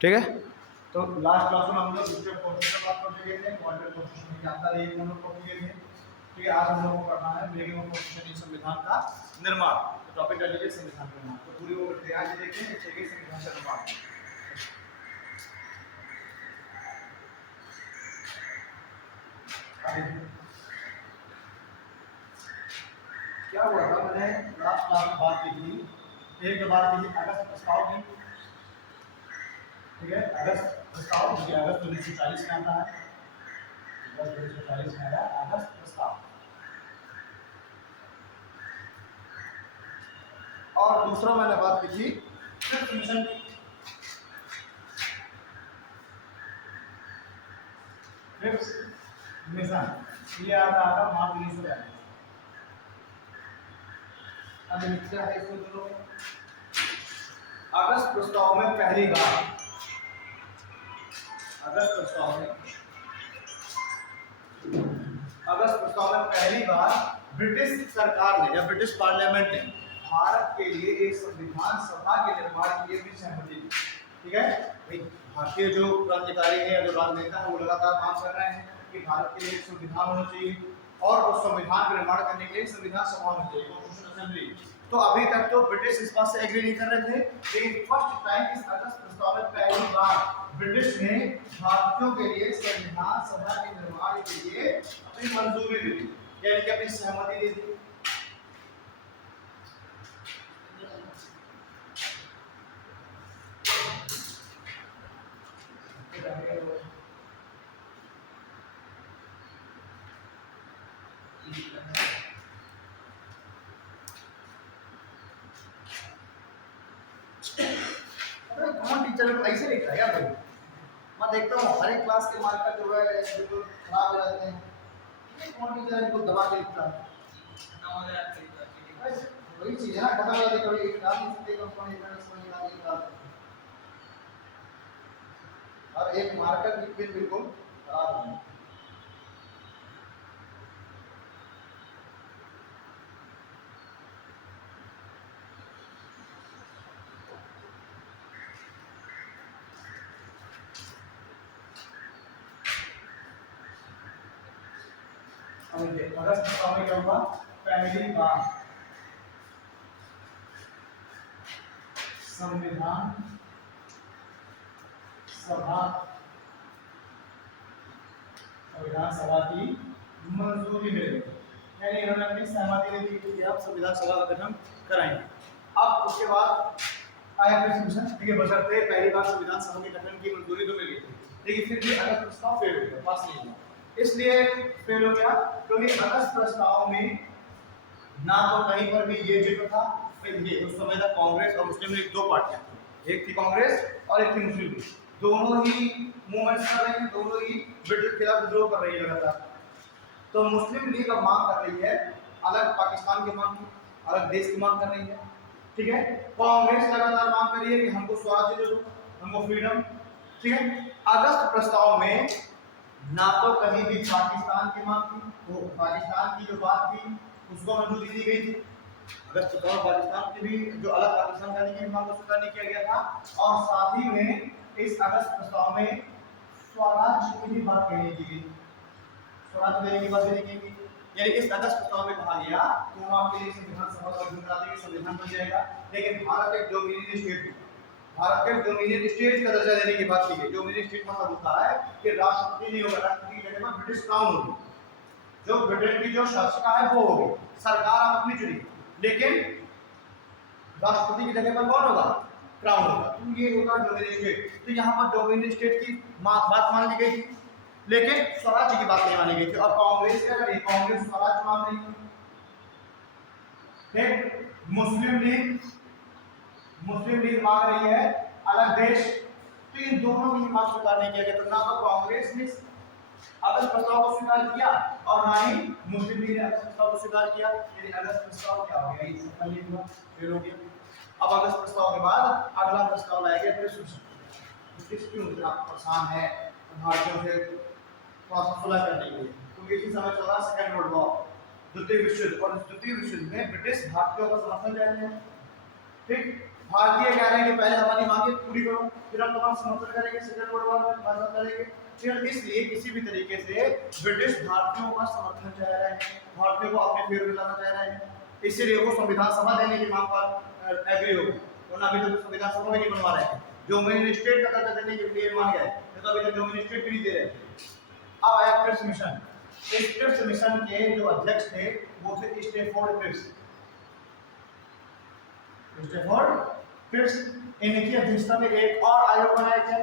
ठीक है। तो लास्ट क्लास में हम लोग दूसरे क्वेश्चन पर बात कर चुके थे, क्वाड्रेटिक क्वेश्चन क्या था ये हम लोग पढ़ चुके थे। ठीक है, आज हम लोग को पढ़ना है मेकिंग ऑफ कॉन्स्टिट्यूशन संविधान का निर्माण। तो टॉपिक डाल लीजिए संविधान का निर्माण। तो पूरी वो ध्यान से देखिए कि संविधान का निर्माण क्या हुआ था। मैंने लास्ट क्लास में बात की थी, एक बार की थी अगस्त प्रस्ताव की। ठीक है, अगस्त प्रस्ताव जो कि अगस्त 1940 में आता है, अगस्त 1940 में आया अगस्त प्रस्ताव। और दूसरा मैंने बात की थी फिफ्थ मिशन की। फिफ्थ मिशन ये आता था मार्च 1942। अब क्या है इसको दोनों अगस्त प्रस्ताव में पहली बार, अगस्त प्रस्ताव में पहली बार ब्रिटिश सरकार ने या ब्रिटिश पार्लियामेंट ने भारत के लिए एक संविधान सभा के निर्माण के लिए भी सहमति दी। ठीक है, भारतीय जो क्रांतिकारी है या जो राजनेता है वो लगातार काम कर रहे हैं कि भारत के लिए एक संविधान होना चाहिए और उस संविधान का निर्माण करने के लिए संविधान सभा होनी चाहिए, कॉन्स्टिट्यूशन असेंबली। तो अभी तक तो ब्रिटिश इस बात से एग्री नहीं कर रहे थे, लेकिन फर्स्ट टाइम इस अगस्त प्रस्ताव में पहली बार ब्रिटिश ने भारतीयों के लिए संविधान सभा के निर्माण के लिए अपनी मंजूरी दी, यानी कि अपनी सहमति दी थी। कौन टीचर ऐसे लिखता है यार भाई, मैं देखता हूँ हर एक क्लास के मार्कर जो है बिल्कुल खराब हो जाते हैं। ये कौन टीचर इनको दबा के लिखता है? वही चीज है ना, खत्म हो जाती कभी डाल नहीं सकते कंपनी में समझ निकाल निकाल और एक मार्कर की पेन बिल्कुल खराब हो गई। अगस्त प्रस्ताव में क्या हुआ, पहली बार संविधान सभा की मंजूरी मिल गई, यानी इन्होंने अपनी सहमति दी थी कि आप संविधान सभा का गठन कराएंगे। अब उसके बाद आया फिफ्थ मिशन। ठीक है, बशर्ते पहली बार संविधान सभा के गठन की मंजूरी तो मिल गई थी, लेकिन फिर भी अगस्त प्रस्ताव फेल हो गया, पास नहीं हुआ। इसलिए फेल हो गया क्योंकि अगस्त प्रस्ताव में ना तो कहीं पर भी ये जिक्र था। ये उस समय तक कांग्रेस और मुस्लिम लीग दो पार्टियां, एक थी कांग्रेस और एक थी मुस्लिम लीग, दोनों ही मूवमेंट्स कर रहे हैं, दोनों ही ब्रिटिश के खिलाफ विद्रोह कर रही है लगातार। तो मुस्लिम लीग अब मांग कर रही है अलग पाकिस्तान की मांग, अलग देश की मांग कर रही है। ठीक है, कांग्रेस लगातार मांग कर रही है कि हमको स्वराज्य दे दो, हमको फ्रीडम। ठीक है, अगस्त प्रस्ताव में ना तो कहीं भी पाकिस्तान की मांग थी, वो पाकिस्तान की जो बात थी उसको मंजूरी दी गई थी। अगस्त प्रस्ताव पाकिस्तान की भी जो अलग पाकिस्तान का की मांग को स्वीकार नहीं किया गया था, और साथ ही में इस अगस्त प्रस्ताव में स्वराज्य की भी बात कहने की गई, स्वराज्य देने की बात कहने की। यानी इस अगस्त प्रस्ताव में कहा गया कि हम आपके लिए संविधान सभा का गठन करा देंगे, संविधान बन जाएगा, लेकिन भारत एक डोमिनियन स्टेट है, भारत के डोमिनियन स्टेट का दर्जा देने की बात की गई। डोमिनियन स्टेट मतलब होता है कि राष्ट्रपति नहीं होगा, राष्ट्रपति की जगह पर ब्रिटिश क्राउन होगी, जो ब्रिटेन की जो शासिका है वो होगी, सरकार आप अपनी चुनिए, लेकिन राष्ट्रपति की जगह पर कौन होगा, क्राउन होगा। तो ये होगा डोमिनियन स्टेट। तो यहाँ पर डोमिनियन स्टेट की बात मान ली गई थी, लेकिन स्वराज्य की बात नहीं मानी गई थी। और कांग्रेस क्या करी, कांग्रेस स्वराज्य मांग रही थी। मुस्लिम लीग मांग रही है अलग देश। तो इन दोनों की मांग स्वीकार नहीं किया गया। तो ना तो कांग्रेस ने अगस्त प्रस्ताव को स्वीकार किया और ना ही मुस्लिम लीग ने अगस्त प्रस्ताव को स्वीकार किया। यानी अगस्त प्रस्ताव क्या हो गया, ये सफल नहीं हुआ, फेल हो गया। अब अगस्त प्रस्ताव के बाद अगला प्रस्ताव लाया गया ब्रिटिश क्यों परेशान है भारतीयों से थोड़ा सा सुलह करने के लिए, क्योंकि इसी समय चल रहा सेकंड वर्ल्ड वॉर, द्वितीय विश्व युद्ध, और द्वितीय विश्व युद्ध में ब्रिटिश भारतीयों का समर्थन चाहते हैं। ठीक, भारतीय कह रहे हैं कि पहले हमारी मांगे पूरी करो, फिर हम तुम्हारा समर्थन करेंगे, सेकंड वर्ल्ड वॉर में मदद करेंगे। फिर इसलिए किसी भी तरीके से ब्रिटिश भारतीयों का समर्थन चाह रहे हैं, भारतीयों को अपने फेवर में लाना चाह रहे हैं, इसीलिए वो संविधान सभा देने की मांग पर एग्री हो गए। वरना अभी तक संविधान सभा भी नहीं बनवा रहे हैं, डोमिनियन स्टेट का दर्जा देने के लिए मान गए, तो अभी तक डोमिनियन स्टेट भी नहीं दे रहे। अब आया क्रिप्स मिशन। इस क्रिप्स मिशन के जो अध्यक्ष थे वो थे स्टैफोर्ड क्रिप्स। स्टैफोर्ड क्रिप्स, इनकी अध्यक्षता में एक और आयोग बनाया गया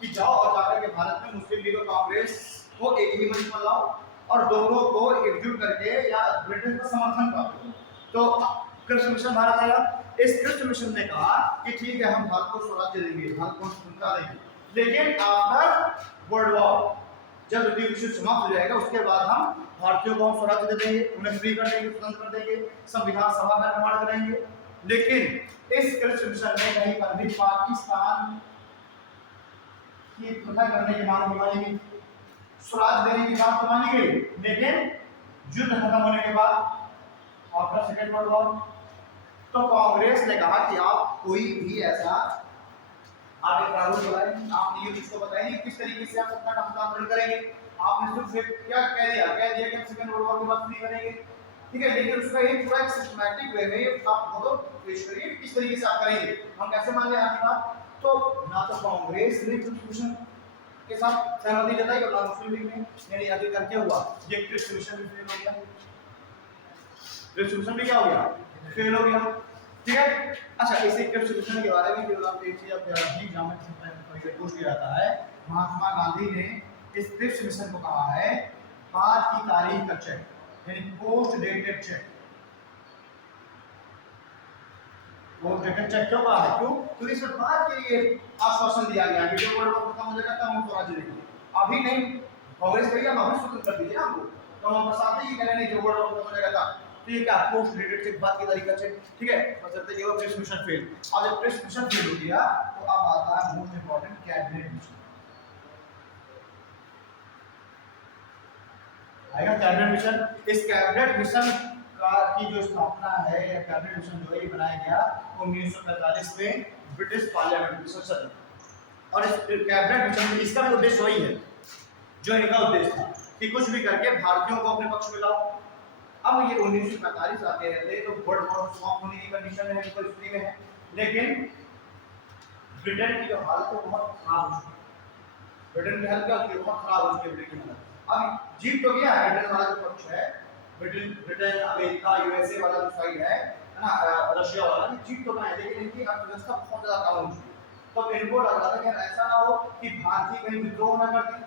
कि जाओ और जाकर के भारत में मुस्लिम लीग और कांग्रेस को एक ही मंच पर लाओ और दोनों को एकजुट करके या ब्रिटिश का समर्थन करो। तो क्रिप्स मिशन भारत आया। इस क्रिप्स मिशन ने कहा कि ठीक है, हम भारत को स्वराज्य देंगे, भारत को स्वतंत्रता देंगे, लेकिन आफ्टर वर्ल्ड वॉर, जब द्वितीय विश्व समाप्त हो जाएगा उसके बाद हम भारतीयों को हम स्वराज्य दे देंगे, उन्हें फ्री कर देंगे, स्वतंत्र कर देंगे, संविधान सभा का निर्माण करेंगे। लेकिन इस क्रिप्स मिशन ने कहीं पर भी पाकिस्तान की प्रथा करने की मांग मानी गई, स्वराज देने की बात मानी गई, लेकिन युद्ध खत्म होने के बाद आफ्टर सेकेंड वर्ल्ड वॉर तो कांग्रेस ने कहा कि आप कोई भी ऐसा आप एक प्रारूप बनाएं, आप नियम इसको बताएंगे किस तरीके से आप सत्ता का हस्तांतरण करेंगे। आपने सिर्फ क्या कह दिया कि सेकेंड वर्ल्ड वॉर के बाद फ्री करेंगे, ठीक है, लेकिन उसका एक पूरा एक सिस्टमैटिक वे में आप फोटो पेश करिए किस तरीके से आप करेंगे, हम कैसे मान लें आपकी बात। तो ना तो कांग्रेस ने क्रिप्स मिशन के साथ सहमति जताई और ना मुस्लिम लीग ने, यानी आखिरकार क्या हुआ, ये क्रिप्स मिशन भी फेल हो गया। क्रिप्स मिशन भी क्या हो गया, फेल हो गया, ठीक है। अच्छा, इसी क्रिप्स मिशन के बारे में जो आप एक चीज आप एग्जाम में पूछ लिया जाता है, महात्मा गांधी ने इस क्रिप्स मिशन को कहा है बाद की तारीख का चेक, यानी post dated cheque. Post dated cheque क्यों कहा है, क्यों, तो इस बात के लिए आश्वासन दिया गया कि जो वर्ल्ड वॉर खत्म हो जाएगा तब हम स्वराज्य देंगे। अभी नहीं, कांग्रेस कही अब अभी स्वतंत्र कर दीजिए हमको, तो हम बरसात ही कह रहे नहीं जो वर्ल्ड वॉर खत्म हो जाएगा था। तो ये क्या पोस्ट डेटेड चेक बाद की तारीख का चेक, ठीक है। बशर्ते ये क्रिप्स मिशन फेल। और जब क्रिप्स मिशन फेल हो गया तो अब आता है मोस्ट इंपॉर्टेंट कैबिनेट मिशन। आएगा कैबिनेट मिशन। इस कैबिनेट मिशन की जो स्थापना है या कैबिनेट मिशन जो है ये बनाया गया 1945 में ब्रिटिश पार्लियामेंट की संसद में। और इस कैबिनेट मिशन में इसका भी उद्देश्य वही है जो इनका उद्देश्य था कि कुछ भी करके भारतीयों को अपने पक्ष में लाओ। अब ये 1945 आते रहते तो वर्ल्ड वॉर समाप्त होने की कंडीशन में परिस्थिति में है, लेकिन ब्रिटेन की जो हालत है बहुत खराब हो चुकी है। ब्रिटेन की हालत क्या होती है, बहुत खराब हो चुकी है ब्रिटेन की हालत। अब जीत तो गया है ब्रिटेन वाला जो पक्ष है, ब्रिटेन अमेरिका यूएसए वाला जो साइड है ना, रशिया वाला, जीत तो गया है, लेकिन इनकी अर्थव्यवस्था बहुत ज्यादा कम हो चुकी है। तो इनको लग रहा था कि ऐसा ना हो कि भारतीय कहीं विद्रोह न कर दें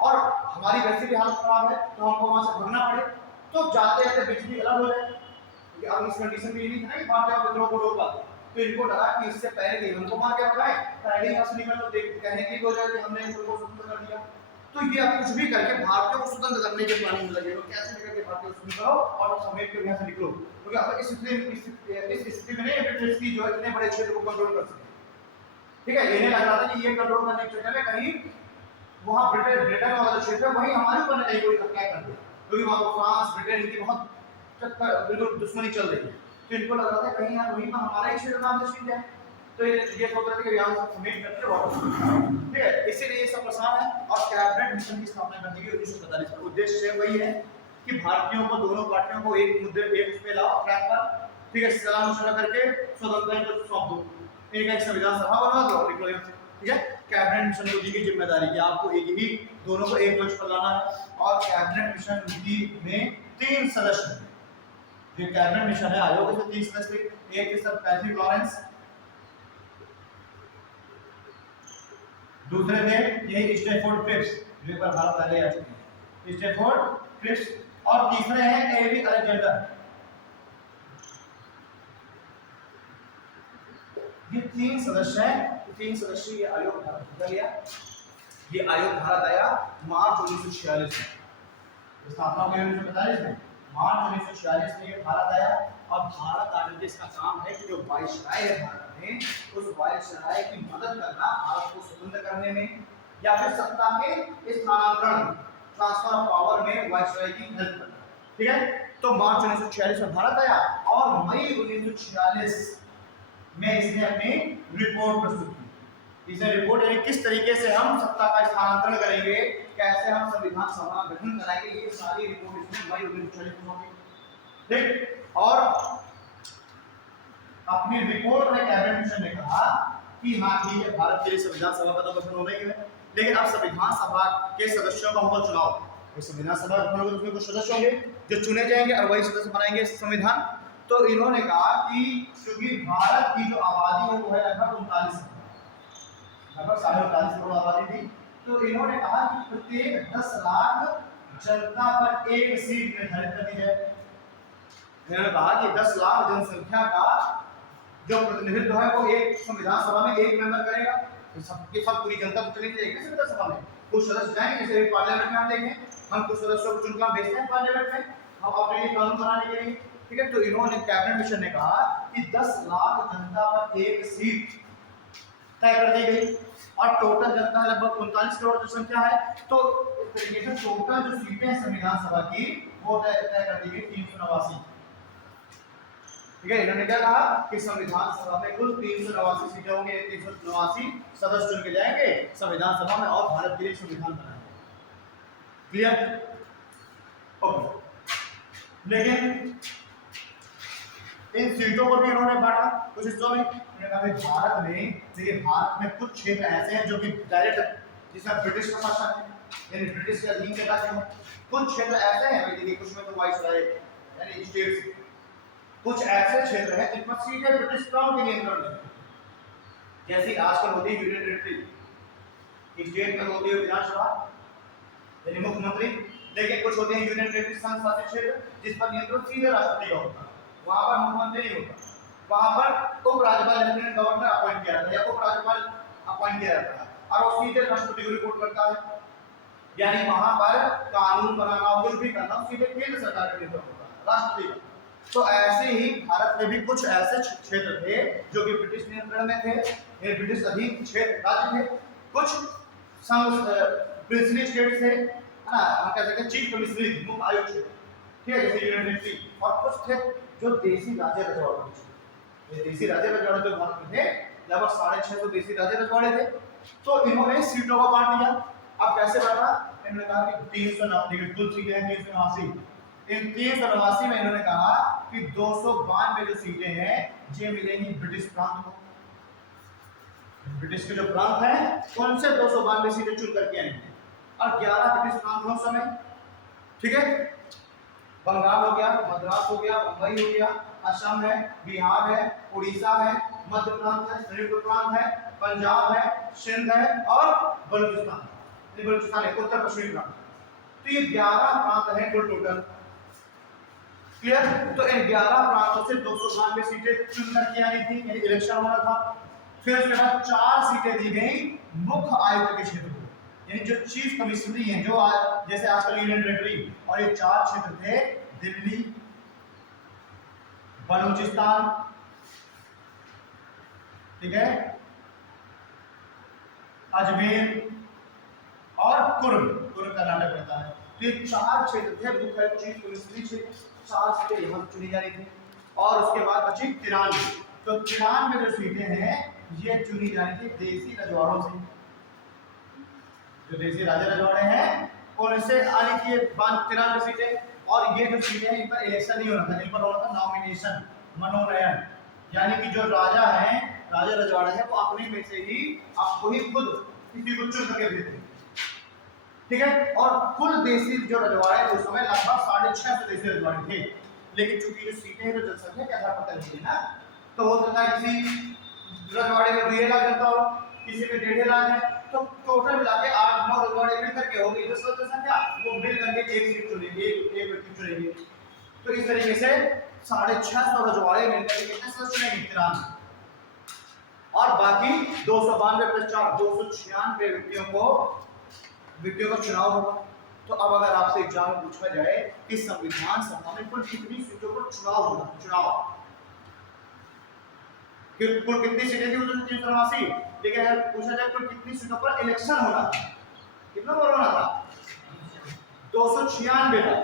और हमारी वैसे भी हालत खराब है तो हमको वहां से भागना पड़े, तो जाते जाते बिजली अलग हो जाए, क्योंकि अब इस कंडीशन में ये नहीं था कि भारतीय विद्रोह को रोक पाते। तो इनको लगा कि इससे पहले कि हमको मार के भगाए, पहले ही असली में तो कहने की हो जाए कि हमने इनको स्वतंत्र कर दिया। तो ये अब कुछ भी करके भारतीयों को स्वतंत्र करने के प्लानिंग में लगे, तो कैसे करके भारतीयों को स्वतंत्र करो और समेट के यहाँ से निकलो, क्योंकि अब इस स्थिति में नहीं ब्रिटिश की जो इतने बड़े क्षेत्र को कंट्रोल कर सके, ठीक है। इन्हें लग रहा था कि ये कंट्रोल करने के चक्कर में कहीं वहाँ ब्रिटेन वाला क्षेत्र है वहीं हमारे ऊपर कहीं कोई अटैक कर दे, क्योंकि वहाँ पर फ्रांस ब्रिटेन इनकी बहुत बिल्कुल दुश्मनी चल रही है। तो इनको लग रहा था कहीं यार वहीं पर हमारा ही क्षेत्र नाम से है, तो ये सोच रहे थे कि यहाँ से समेट करके वापस, ठीक है। इसीलिए ये सब परेशान है और कैबिनेट मिशन की स्थापना करने की 1945 का उद्देश्य वही है कि भारतीयों को, दोनों पार्टियों को एक मुद्दे एक उसमें लाओ ट्रैक पर, ठीक है, सलाह मशवरा करके स्वतंत्रता को सौंप दो, इनका एक संविधान सभा बनवा दो और निकलो यहाँ से, ठीक है। कैबिनेट मिशन को दी गई जिम्मेदारी कि आपको एक ही दोनों को एक मंच पर लाना है। और कैबिनेट मिशन में 3 सदस्य हैं। जो कैबिनेट मिशन है आयोग में 3 सदस्य, एक सर पैट्रिक लॉरेंस, दूसरे थे यही स्टैफोर्ड क्रिप्स जो पर भारत पहले आ चुके हैं, स्टैफोर्ड क्रिप्स, और तीसरे हैं एवी अलेक्जेंडर। ये 3 सदस्य हैं, 3 सदस्यीय आयोग भारत लिया। ये आयोग भारत आया मार्च 1946 में, स्थापना हुई 1945 में, मार्च 1946 में ये भारत आया। और भारत आने के इसका काम है कि जो वायसराय है भारत में, उस वायसराय की मदद करना भारत को स्वतंत्र करने में या फिर सत्ता के स्थानांतरण ट्रांसफर ऑफ पावर में वायसराय की हेल्प करना, ठीक है। तो मार्च 1946 में भारत आया और मई 1946 में इसने अपनी रिपोर्ट प्रस्तुत की। इसने रिपोर्ट यानी किस तरीके से हम सत्ता का स्थानांतरण करेंगे, कैसे हम संविधान सभा का गठन कराएंगे, ये सारी रिपोर्ट इसने मई 1940 में दी। ठीक, और अपनी रिपोर्ट में कैबिनेट मिशन ने कहा कि हाँ ठीक है, भारत के लिए संविधान सभा का तो गठन होना ही है, लेकिन अब संविधान सभा के सदस्यों का होगा चुनाव। संविधान सभा का गठन होगा तो उसमें कुछ सदस्य होंगे जो चुने जाएंगे और वही सदस्य बनाएंगे संविधान। तो इन्होंने कहा कि क्योंकि भारत की जो आबादी है वो है लगभग 39, लगभग 39.5 करोड़ आबादी थी, तो इन्होंने कहा कि प्रत्येक 10 लाख जनता पर एक सीट निर्धारित कर दी जाए। इन्होंने कहा कि 10 लाख जनसंख्या का जो प्रतिनिधित्व है वो एक संविधान सभा में एक मेंबर करेगा। तो सबके सब पूरी जनता को चुनी जाएगी संविधान सभा में, कुछ सदस्य जाएंगे, जैसे पार्लियामेंट में हम देखें, हम कुछ सदस्यों को चुनकर भेजते हैं पार्लियामेंट में, हम अपने लिए कानून बनाने के लिए। ठीक है, तो इन्होंने कैबिनेट मिशन ने कहा कि 10 लाख जनता पर एक सीट तय कर दी गई और टोटल जनता लगभग 39 करोड़ जनसंख्या है, तो इस तरीके से टोटल जो सीटें हैं संविधान सभा की वो तय कर दी गई 389। ठीक है, इन्होंने क्या कहा कि संविधान सभा में कुल 389 सीटें होंगी, 389 सदस्य चुन के जाएंगे संविधान सभा में और भारत के लिए संविधान बनाएंगे। क्लियर? ओके, लेकिन इन सीटों को भी इन्होंने बांटा कुछ हिस्सों में। भारत में देखिए, भारत में कुछ क्षेत्र ऐसे हैं जो कि डायरेक्ट जिसमें ब्रिटिश का शासन है, यानी ब्रिटिश के अधीन के राज्य हैं। कुछ क्षेत्र ऐसे हैं, देखिए कुछ में तो वाइसराय यानी स्टेट्स, कुछ ऐसे क्षेत्र हैं जिन पर सीधे ब्रिटिश क्राउन के नियंत्रण में, जैसे आजकल होती है यूनियन टेरिटरी, स्टेट में होती है विधानसभा यानी मुख्यमंत्री, लेकिन कुछ होते हैं यूनियन टेरिटरी संघ शासित क्षेत्र जिस पर नियंत्रण सीधे राष्ट्रपति का होता है, वहां पर मुख्यमंत्री नहीं होता, वहां पर उपराज्यपाल लेफ्टिनेंट गवर्नर अपॉइंट किया जाता है या उपराज्यपाल अपॉइंट किया जाता है और वो सीधे राष्ट्रपति को रिपोर्ट करता है। यानी वहां पर कानून बनाना कुछ भी करना सीधे केंद्र सरकार के नियंत्रण होता है, राष्ट्रपति का। तो ऐसे ही भारत में भी कुछ ऐसे क्षेत्र थे जो कि ब्रिटिश नियंत्रण में थे, ये ब्रिटिश अधीन क्षेत्र राज्य थे, कुछ संघ प्रिंसली स्टेट थे, है ना, हम कह सकते हैं चीफ कमिश्नरी मुख्य आयुक्त थे, ठीक है, जैसे यूनियन टेरिटरी, और कुछ थे जो देसी राजे रजवाड़े थे। ये देसी राजे रजवाड़े जो भारत में थे लगभग 650 देसी राजे रजवाड़े थे। तो इन्होंने सीटों को बांट दिया। अब कैसे बांटा? इन्होंने कहा कि 389 कुल सीटें हैं 389, इन 389 में इन्होंने कहा कि 292 जो सीटें हैं ये मिलेंगी ब्रिटिश प्रांत को। ब्रिटिश के जो प्रांत हैं उनसे 292 सीटें चुन करके आएंगे और 11 ब्रिटिश प्रांत हो समय। ठीक है, बंगाल हो गया, मद्रास हो गया, बंबई हो गया, असम है, बिहार है, उड़ीसा है, मध्य प्रांत है, संयुक्त प्रांत है, पंजाब है, सिंध है और बलूचिस्तान। बलूचिस्तान है उत्तर पश्चिमी प्रांत। तो ये 11 प्रांत हैं कुल टोटल। क्लियर? तो इन 11 प्रांतों से 292 सीटें चुन करके आनी थी, यानी इलेक्शन होना था। फिर उसके बाद 4 सीटें दी गई मुख्य आयुक्त के क्षेत्र को, यानी जो चीफ कमिश्नरी हैं, जो आज जैसे आजकल यूनियन टेरिटरी, और ये 4 क्षेत्र थे दिल्ली, बलूचिस्तान, ठीक है, अजमेर और कुर्ग कर्नाटक रहता है। तो ये 4 क्षेत्र थे मुख्य चीफ कमिश्नरी क्षेत्र, 4 सीटें यहाँ चुनी जा रही थी। और उसके बाद बची 93, तो 93 जो सीटें हैं ये चुनी जा रही थी देसी रजवाड़ों से, जो देसी राजा रजवाड़े हैं उनसे आने की 93 सीटें। और ये जो सीटें हैं इन पर इलेक्शन नहीं होना था, इन पर होना था नॉमिनेशन, मनोनयन, यानी कि जो राजा हैं, राजा रजवाड़े हैं, वो अपने में से ही आपको ही खुद किसी को चुन करके देते हैं। ठीक है, और कुल देसी जो रजवाड़े थे उस समय लगभग 650 देसी रजवाड़े थे, लेकिन चूंकि जो सीटें हैं तो जनसंख्या के आधार पर तय ना, तो हो सकता है किसी रजवाड़े में 2 लाख जनता हो, किसी में 1.5 लाख है, तो टोटल मिला के 8-9 रजवाड़े मिल करके होगी 10 जनसंख्या, वो मिल करके एक सीट चुनेंगे, एक व्यक्ति चुनेंगे। तो इस तरीके से 650 रजवाड़े मिलकर के कितने सदस्य चुनेंगे? 93, और बाकी 292 + 4 296 व्यक्तियों का चुनाव होगा। तो अब अगर आपसे एग्जाम में पूछा जाए कि संविधान सभा में कुल कितनी सीटों पर चुनाव होगा, कुल कितनी सीटें थी 389, लेकिन अगर पूछा जाए कुल कितनी सीटों पर इलेक्शन होना था, कितना पर होना था? 296 था।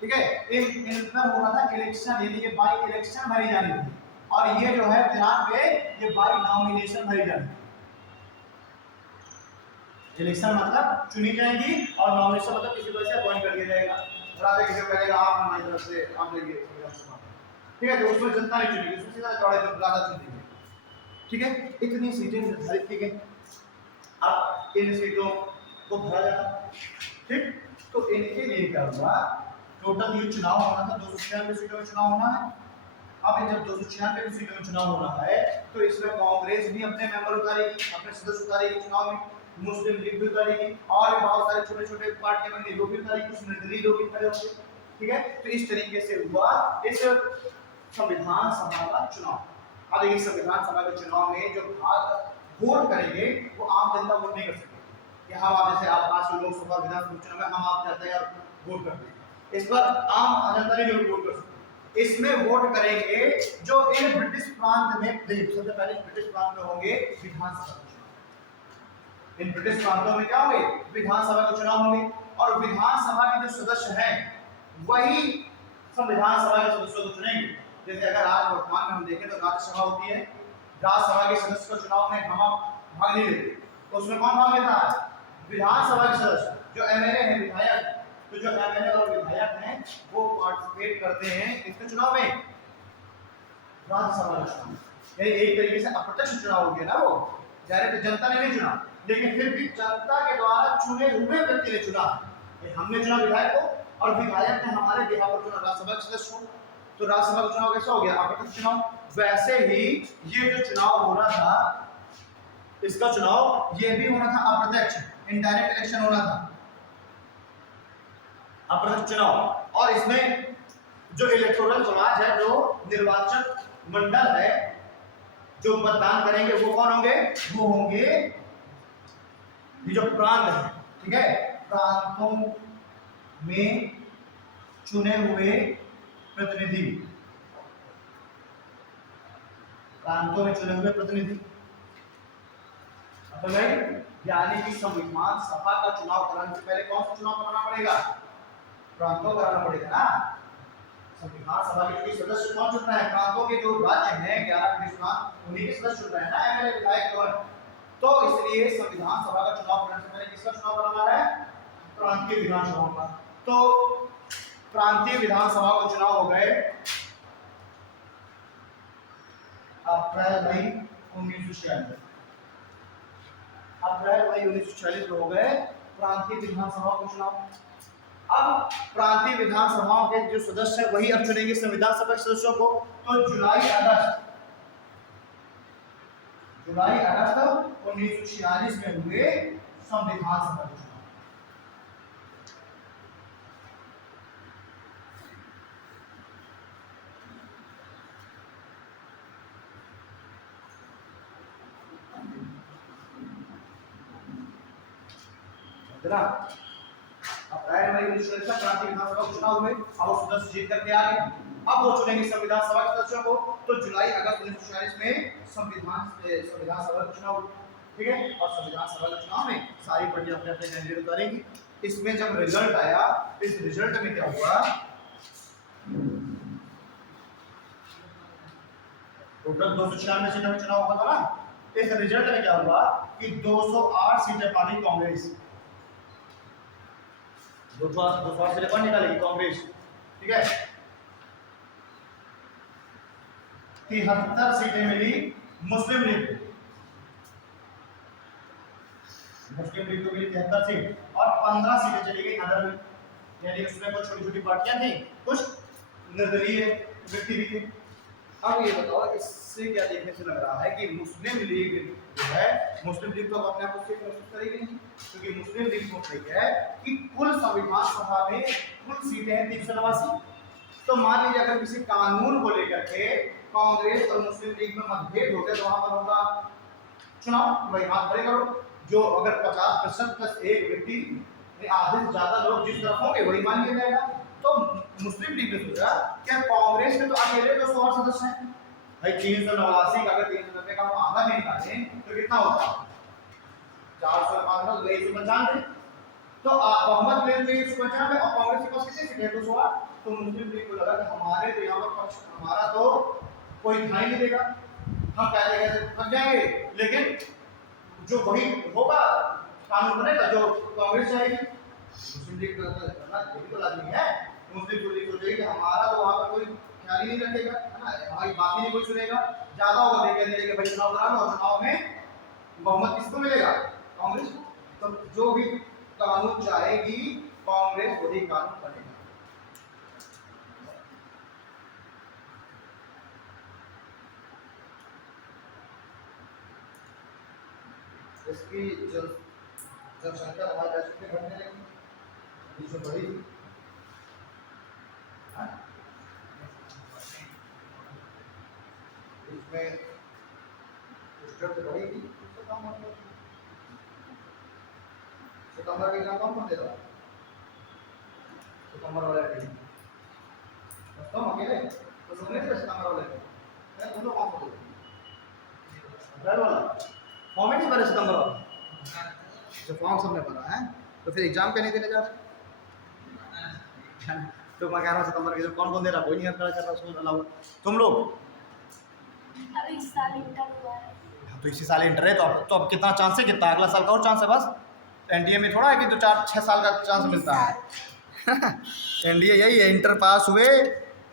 ठीक है, इन पर होना था इलेक्शन, यानी ये बाई इलेक्शन भरी जानी थी। और ये जो है दिनांक पे ये बाई नॉमिनेशन भरी जाएगी। इलेक्शन मतलब चुनी जाएगी और नॉमिनेशन मतलब किसी वजह से अपॉइंट कर दिया जाएगा। राजा किसी को कहेगा आप हमारी तरफ से आप लेंगे, ठीक है, तो उसमें जनता नहीं चुनेगी, उसमें सीधा चौड़े जो राजा चुनेंगे, ठीक है। इतनी सीटें निर्धारित की गई, अब इन सीटों को भरा जाता, ठीक। तो इनके लिए क्या हुआ, टोटल ये चुनाव होना था 296 सीटों में चुनाव होना है। अब जब 296 सीटों में चुनाव होना है तो इसमें कांग्रेस भी अपने मेंबर उतारेगी, अपने सदस्य उतारेगी चुनाव में, मुस्लिम लीग भी उतारेगी और बहुत सारे छोटे छोटे पार्टियां बनी वो भी उतारेगी, कुछ निर्दलीय लोग भी खड़े होंगे, ठीक है। तो इस तरीके से हुआ इस संविधान सभा का चुनाव। अब देखिए संविधान सभा के चुनाव में जो भाग वोट करेंगे वो आम जनता वोट नहीं कर सकती कि हम आप जैसे आप आज लोकसभा विधानसभा चुनाव में हम आप चाहते हैं और वोट करते हैं, इस पर आम जनता नहीं वोट कर सकती। इसमें वोट करेंगे जो इन ब्रिटिश प्रांत में, सबसे पहले ब्रिटिश प्रांत में होंगे विधानसभा के चुनाव। इन ब्रिटिश प्रांतों में क्या होंगे, विधानसभा के चुनाव होंगे और विधानसभा के जो सदस्य हैं वही संविधान सभा के सदस्यों को चुनेंगे। जैसे अगर आज वर्तमान में हम देखें तो राज्यसभा होती है, राज्यसभा के सदस्य को चुनाव में हम भाग नहीं लेते, तो उसमें कौन भाग लेता है, विधानसभा के सदस्य जो एमएलए हैं, विधायक। तो जो एमएलए और विधायक हैं वो पार्टिसिपेट करते हैं इसके चुनाव में, राज्यसभा के चुनाव। यानी एक तरीके से अप्रत्यक्ष चुनाव हो गया ना, वो डायरेक्ट जनता ने नहीं चुना, लेकिन फिर भी जनता के द्वारा चुने हुए व्यक्ति ने चुना। हमने चुना विधायक को और विधायक ने हमारे बिहार पर चुना राज्यसभा के सदस्य को, तो राज्यसभा का चुनाव कैसा हो गया, अप्रत्यक्ष चुनाव। वैसे ही ये जो चुनाव हो रहा था, इसका चुनाव ये भी होना था अप्रत्यक्ष, इनडायरेक्ट इलेक्शन होना था, अप्रत्यक्ष चुनाव। और इसमें जो इलेक्टोरल कॉलेज है, जो निर्वाचन मंडल है, जो मतदान करेंगे वो कौन होंगे, वो होंगे ये जो प्रांत है, ठीक है, प्रांतों में चुने हुए प्रतिनिधि, प्रांतों में चुने हुए प्रतिनिधि। तो यानी कि संविधान सभा का चुनाव कराने से पहले कौन सा चुनाव कराना पड़ेगा, प्रांतों कराना पड़ेगा ना। संविधान सभा के सदस्य कौन चुन रहा है, प्रांतों के जो राज्य हैं 11 ब्रिटिश प्रांत, उन्हीं के सदस्य चुन रहे हैं ना, एमएलए विधायक गवर्नर। तो इसलिए संविधान सभा का चुनाव कराने से पहले किसका चुनाव कराना है, प्रांतीय विधानसभा का। तो प्रांतीय विधानसभा के चुनाव हो गए अप्रैल मई 1946, अप्रैल मई 1946 में हो गए प्रांतीय विधानसभा के चुनाव। अब प्रांतीय विधानसभाओं के जो सदस्य हैं वही अब चुनेंगे संविधान सभा के सदस्यों को। तो जुलाई अगस्त 1946 में हुए संविधान सभा के चुनाव। अप्रैल मई 1946 में प्रांतीय विधानसभा के चुनाव हुए, अब वो सदस्य जीत करके आ गए, अब वो चुनेंगे संविधान सभा के सदस्यों को। तो जुलाई अगस्त 1946 में संविधान सभा के चुनाव, ठीक है। और संविधान सभा के चुनाव में सारी पार्टियां अपने अपने कैंडिडेट उतारेंगी। इसमें जब रिजल्ट आया, इस रिजल्ट में क्या हुआ, टोटल 296 सीटों में चुनाव हुआ था ना। इस रिजल्ट में क्या हुआ कि 208 सीटें पाली कांग्रेस, 208 सीटें कौन निकालेगी, कांग्रेस, ठीक है। 73 सीटें मिली मुस्लिम लीग को, मुस्लिम लीग को मिली 73 सीट और 15 सीटें चली गई अदर में, यानी उसमें कुछ छोटी छोटी पार्टियां थी, कुछ निर्दलीय व्यक्ति भी थे। अब ये बताओ इससे क्या देखने से लग रहा है कि मुस्लिम लीग जो है, मुस्लिम लीग तो अपने आप को महसूस करेगी नहीं, क्योंकि मुस्लिम लीग सोच रही है कि कुल संविधान सभा में कुल सीटें हैं 389। तो मान लीजिए अगर किसी कानून को लेकर के कांग्रेस और मुस्लिम लीग में मतभेद हो गया तो वहां पर होगा चुनाव, वही हाथ खड़े करो, जो अगर 50% प्लस एक व्यक्ति आधे से ज्यादा लोग जिस तरफ होंगे वही मान लिया जाएगा। तो मुस्लिम लीग ने सोचा क्या कांग्रेस में तो अकेले 200 सदस्य हैं भाई, 389 का अगर 390 का हम आधा नहीं निकालें तो कितना होता है, 495 तो बहुमत मिल गई 195 और कांग्रेस के पास कितनी सीटें 208। तो मुस्लिम लीग को लगा कि हमारे तो यहाँ पर पक्ष, हमारा तो कोई ध्यान नहीं देगा, हम कैसे कैसे थक जाएंगे, लेकिन जो वही होगा कानून बनेगा जो कांग्रेस चाहेगी, मुस्लिम लीग करना ये तो लाजमी है। मुस्लिम लीग सोचेगी कि हमारा तो वहाँ पर कोई ख्याल ही नहीं रखेगा, है ना, हमारी बात ही नहीं कोई सुनेगा, ज्यादा होगा देखेंगे कि भाई चुनाव करा लो और चुनाव में बहुमत किसको मिलेगा, कांग्रेस को। तो जो भी कानून चाहेगी कांग्रेस वही कानून बनेगा। इसकी जनसंख्या हमारे देश में बढ़ने लगी, बीच में बढ़ी थी, इसमें स्टेट बढ़ी थी, सितंबर के एग्जाम कौन दे रहा है, सितंबर वाले दिन तो हम अकेले तो सुनने से सितंबर वाले मैं तुम लोग कौन बोल अप्रैल वाला फॉर्म ही नहीं भरे सितंबर वाला, जो फॉर्म सबने भरा है तो फिर एग्जाम क्या नहीं देने जा रहे, तो मैं कह रहा हूँ सितंबर के कौन दे रहा, कोई नहीं कर रहा उसमें अलावा तुम लोग अभी इस साल इंटर हुआ है, तो इसी साल इंटर है, तो अब कितना चांस है, कितना अगला साल का और चांस है, बस एनडीए में थोड़ा है कि तो 4-6 साल का चांस मिलता है एनडीए यही है, इंटर पास हुए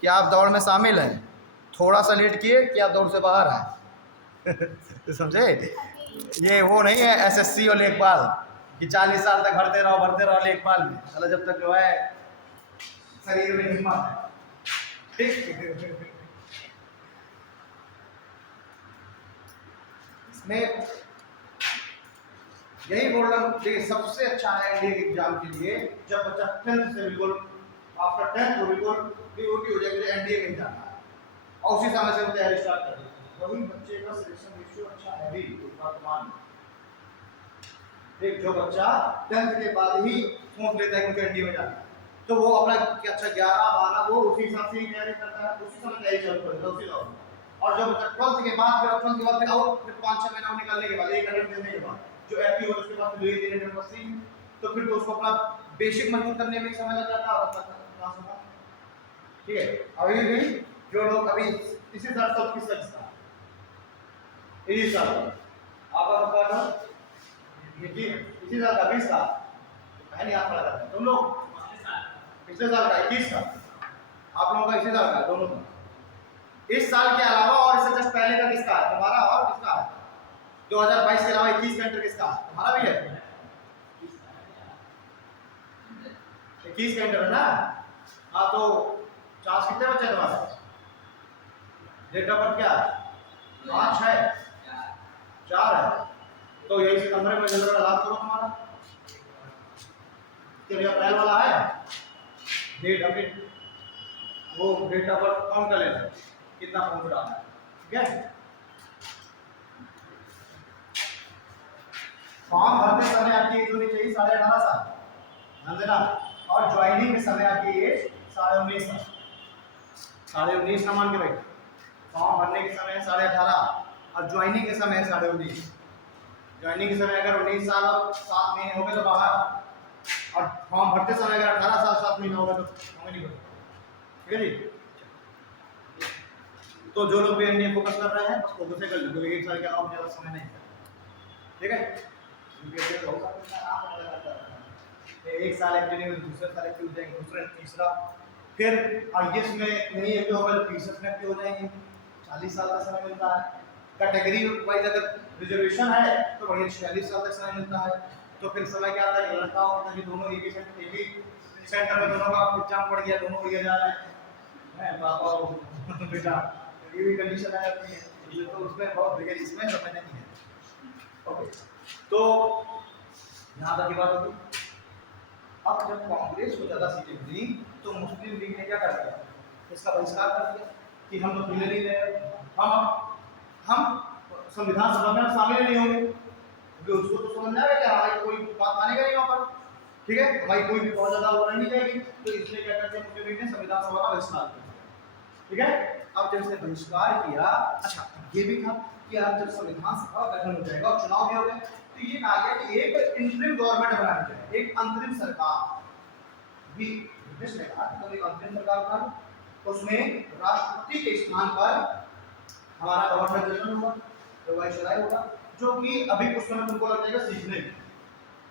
कि आप दौड़ में शामिल हैं, थोड़ा सा लेट किए कि आप दौड़ से बाहर हैं तो समझे, ये वो नहीं है एसएससी और लेखपाल कि 40 साल तक भरते रहो लेखपाल में, चलो जब तक जो है शरीर में हिम्मत है, ठीक इसमें यही बोल रहा हूँ, देखिए सबसे अच्छा है एनडीए के एग्जाम के लिए जब बच्चा 10th से बिल्कुल आफ्टर 10th को बिल्कुल पीओटी हो जाएगी एनडीए में जाना है और उसी समय से तैयारी स्टार्ट कर देते, वही बच्चे का सिलेक्शन रेशियो अच्छा है भी वर्तमान। देख जो बच्चा 10th के बाद ही सोच लेता है कि मुझे एनडीए में जाना है तो वो अपना अच्छा 11-12 वो उसी हिसाब से ही तैयारी करता है, उसी समय तैयारी चालू करता है उसी दौरान। और जब बच्चा 12th के बाद फिर आओ फिर 5-6 महीना निकालने के बाद एक अटेम्प्ट देने के बाद जो एपी हो उसके बाद धीरे धीरे यूनिवर्सिटी तो फिर तो उसको अपना बेसिक मजबूत करने में समय लग जाता है और क्लास होगा, ठीक है। अभी भी जो लोग अभी इसी साल सब किस का इसी साल आपका बता दो इसी साल का 20 का मैं नहीं आप पढ़ा था तुम लोग पिछले साल का 21 का आप लोगों का इसी साल का दोनों का, इस साल के अलावा और इससे जस्ट पहले का किसका है तुम्हारा और किसका है 2022 के अलावा 21 का इंटर किसका तुम्हारा भी है 21 का इंटर है ना, हाँ तो चार्ज कितने बच्चे तुम्हारे, डेट ऑफ बर्थ क्या 5 है 4 है तो यही सितंबर में जनरल अलाउंस करो तुम्हारा, चलिए अप्रैल वाला है डेट अभी वो डेट ऑफ बर्थ काउंट कर लेना कितना पहुंच रहा है, ठीक है। फॉर्म भरते समय आपकी एज होनी चाहिए 18.5 साल, ध्यान देना, और ज्वाइनिंग के समय आपकी एज 19.5 साल, 19.5 ना मान के भाई, फॉर्म भरने के समय 18.5 और ज्वाइनिंग के समय 19.5, ज्वाइनिंग के समय अगर 19 साल और 7 महीने हो गए तो बाहर, और फॉर्म भरते समय अगर 18 साल 7 महीने हो गए तो हमें नहीं भरते, ठीक है जी। तो जो लोग भी एनडीए फोकस कर रहे हैं बस फोकस कर लो, क्योंकि 1 साल के अलावा ज़्यादा समय नहीं है, ठीक है। एक साल एक्टिव नहीं, दूसरे साल एक्टिव हो जाएंगे, दूसरा तीसरा, फिर आईएएस में नहीं एक्टिव होगा तो पीएसएस में एक्टिव हो जाएंगे, 40 साल का समय मिलता है। कैटेगरी वाइज अगर रिजर्वेशन है तो बढ़िया 46 साल तक समय मिलता है, तो फिर समय क्या आता है लड़का होता है दोनों एक ही सेंटर में दोनों का एग्जाम पड़ गया, दोनों बढ़िया जा रहे हैं पापा और बेटा, ये भी कंडीशन आ जाती है, तो उसमें बहुत बढ़िया, इसमें समय नहीं है, ओके। तो यहाँ तक की बात होगी। अब जब कांग्रेस को ज्यादा सीटें मिली तो मुस्लिम लीग ने क्या कर दिया, इसका बहिष्कार कर दिया कि हम तो मिलने नहीं रहे, हम संविधान सभा में शामिल नहीं होंगे, क्योंकि उसको तो समझ में आ गया कि हमारी कोई बात मानेगा नहीं वहाँ पर, ठीक है, हमारी कोई भी बहुत ज्यादा वो नहीं जाएगी, तो इसलिए क्या करते हैं मुस्लिम लीग ने संविधान सभा का बहिष्कार किया, ठीक है। अब जब इसने बहिष्कार किया, अच्छा ये भी था कि आप जब संविधान सभा गठन हो जाएगा और चुनाव भी हो गए तो ये कहा गया कि एक इंटरिम गवर्नमेंट बनानी चाहिए, एक अंतरिम सरकार भी ब्रिटिश ने कहा तो एक अंतरिम सरकार बना, उसमें राष्ट्रपति के स्थान पर हमारा गवर्नर जनरल होगा, तो वाइसराय होगा, जो कि अभी कुछ समय तुमको लग जाएगा सीखने में,